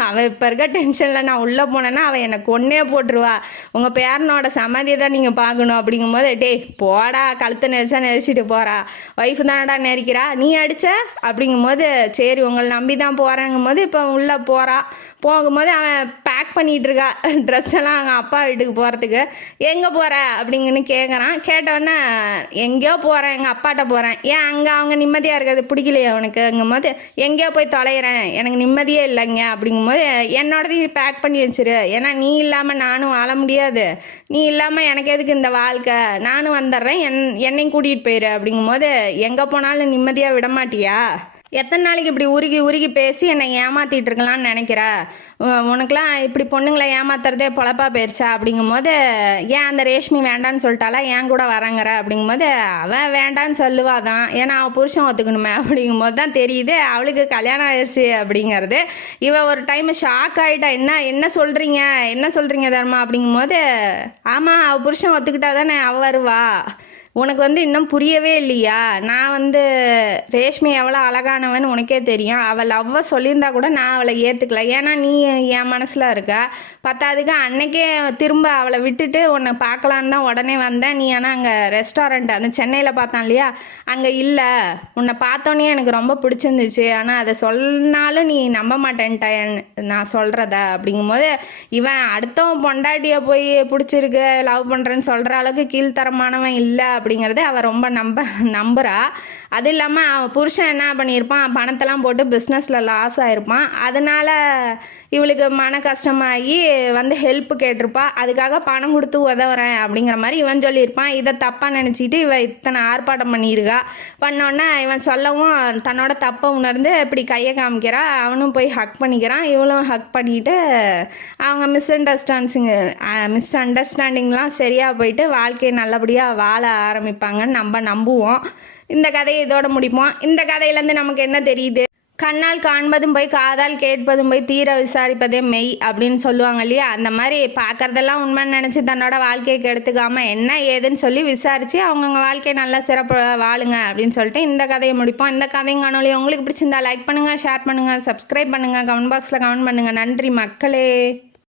அவள் இப்போ இருக்க டென்ஷனில் நான் உள்ளே போனேன்னா அவள் என்னை கொன்னே போட்டுருவா, உங்கள் பேரனோட சமாதியை தான் நீங்கள் பார்க்கணும் அப்படிங்கும்போது, டே போடா கழுத்தை நெரிச்சா நெரிச்சிட்டு போகிறா, ஒய்ஃபு தானடா நெரிக்கிறா, நீ அடித்த அப்படிங்கும்போது சரி உங்களை நம்பி தான் போகிறேங்கும் போது இப்போ உள்ளே போகிறா. போகும்போது அவன் பேக் பண்ணிகிட்டு இருக்கா ட்ரெஸ் எல்லாம் அவங்க அப்பா வீட்டுக்கு போகிறதுக்கு. எங்கே போகிற அப்படிங்கன்னு கேட்குறான். கேட்டோன்னே எங்கேயோ போகிறேன், எங்கள் அப்பாட்ட போகிறேன். ஏன் அங்கே அவங்க நிம்மதியாக இருக்கிறது பிடிக்கலையே அவனுக்குங்கும் போது எங்கேயோ போய் தொலைகிறேன், எனக்கு நிம்மதியே இல்லைங்க அப்படிங்கும்போது என்னோடதையும் பேக் பண்ணி வச்சிரு, ஏன்னா நீ இல்லாமல் நானும் வாழ முடியாது, நீ இல்லாமல் எனக்கு எதுக்கு இந்த வாழ்க்கை, நானும் வந்துடுறேன், என்னையும் கூட்டிகிட்டு போயிரு அப்படிங்கும்போது எங்கே போனாலும் நிம்மதியாக விட மாட்டியா, எத்தனை நாளைக்கு இப்படி உருகி உருகி பேசி என்னை ஏமாற்றிட்டு இருக்கலான்னு நினைக்கிற, உனக்கெலாம் இப்படி பொண்ணுங்களை ஏமாத்துறதே பொழப்பா போயிடுச்சா அப்படிங்கும்போது ஏன் அந்த ரேஷ்மி வேண்டான்னு சொல்லிட்டாலா ஏன் கூட வரங்கிற அப்படிங்கும்போது அவன் வேண்டான்னு சொல்லுவாதான், ஏன்னா அவள் புருஷன் ஒத்துக்கணுமே அப்படிங்கும்போது தான் தெரியுது அவளுக்கு கல்யாணம் ஆயிடுச்சு அப்படிங்கிறது. இவள் ஒரு டைம் ஷாக் ஆகிட்டா, என்ன சொல்கிறீங்க தர்மா அப்படிங்கும்போது ஆமாம் அவள் புருஷன் ஒத்துக்கிட்டா தானே அவள் வருவா, உனக்கு இன்னும் புரியவே இல்லையா, நான் ரேஷ்மி எவ்வளோ அழகானவன் உனக்கே தெரியும், அவள் லவ்வை சொல்லியிருந்தா கூட நான் அவளை ஏற்றுக்கல, ஏன்னா நீ என் மனசில் இருக்க, பத்தாவதுக்கு அன்னைக்கே திரும்ப அவளை விட்டுட்டு உன்னை பார்க்கலான்னு தான் உடனே வந்தேன், நீ ஆனால் அங்கே ரெஸ்டாரண்ட் அந்த சென்னையில் பார்த்தான் இல்லையா அங்கே இல்லை, உன்னை பார்த்தோன்னே எனக்கு ரொம்ப பிடிச்சிருந்துச்சு, ஆனால் அதை சொன்னாலும் நீ நம்ப மாட்டேன்ட்ட நான் சொல்கிறத அப்படிங்கும்போது இவன் அடுத்தவன் பொண்டாட்டியை போய் பிடிச்சிருக்கு லவ் பண்ணுறேன்னு சொல்கிற அளவுக்கு கீழ்த்தரமானவன் இல்லை அப்படிங்கிறது அவள் ரொம்ப நம்புகிறா. அது இல்லாமல் அவன் புருஷன் என்ன பண்ணியிருப்பான், பணத்தெல்லாம் போட்டு பிஸ்னஸில் லாஸ் ஆகிருப்பான், அதனால் இவளுக்கு மன கஷ்டமாகி ஹெல்ப் கேட்டிருப்பா, அதுக்காக பணம் கொடுத்து உதவுறேன் அப்படிங்கிற மாதிரி இவன் சொல்லியிருப்பான். இதை தப்பாக நினச்சிக்கிட்டு இவன் இத்தனை ஆர்ப்பாட்டம் பண்ணியிருக்கா. பண்ணோன்னே இவன் சொல்லவும் தன்னோட தப்பை உணர்ந்து இப்படி கையை காமிக்கிறா, அவனும் போய் ஹக் பண்ணிக்கிறான், இவளும் ஹக் பண்ணிவிட்டு அவங்க மிஸ் அண்டர்ஸ்டாண்டிங்லாம் சரியாக போயிட்டு வாழ்க்கையை நல்லபடியாக வாழ ஆரம்பிப்பாங்கன்னு நம்ம நம்புவோம். இந்த கதையை இதோட முடிப்போம். இந்த கதையிலேருந்து நமக்கு என்ன தெரியுது, கண்ணால் காண்பதும் போய் காதால் கேட்பதும் போய் தீர விசாரிப்பதே மெய் அப்படின்னு சொல்லுவாங்க இல்லையா, அந்த மாதிரி பார்க்குறதெல்லாம் உண்மைன்னு நினச்சி தன்னோட வாழ்க்கையை கெடுத்துக்காமல் என்ன ஏதுன்னு சொல்லி விசாரித்து அவங்கவுங்க வாழ்க்கையை நல்லா சிறப்பு வாழுங்க அப்படின்னு சொல்லிட்டு இந்த கதையை முடிப்போம். இந்த கதையும் காணொலி உங்களுக்கு பிடிச்சிருந்தா லைக் பண்ணுங்கள், ஷேர் பண்ணுங்கள், சப்ஸ்கிரைப் பண்ணுங்கள், கமெண்ட் பாக்ஸில் கமெண்ட் பண்ணுங்கள். நன்றி மக்களே.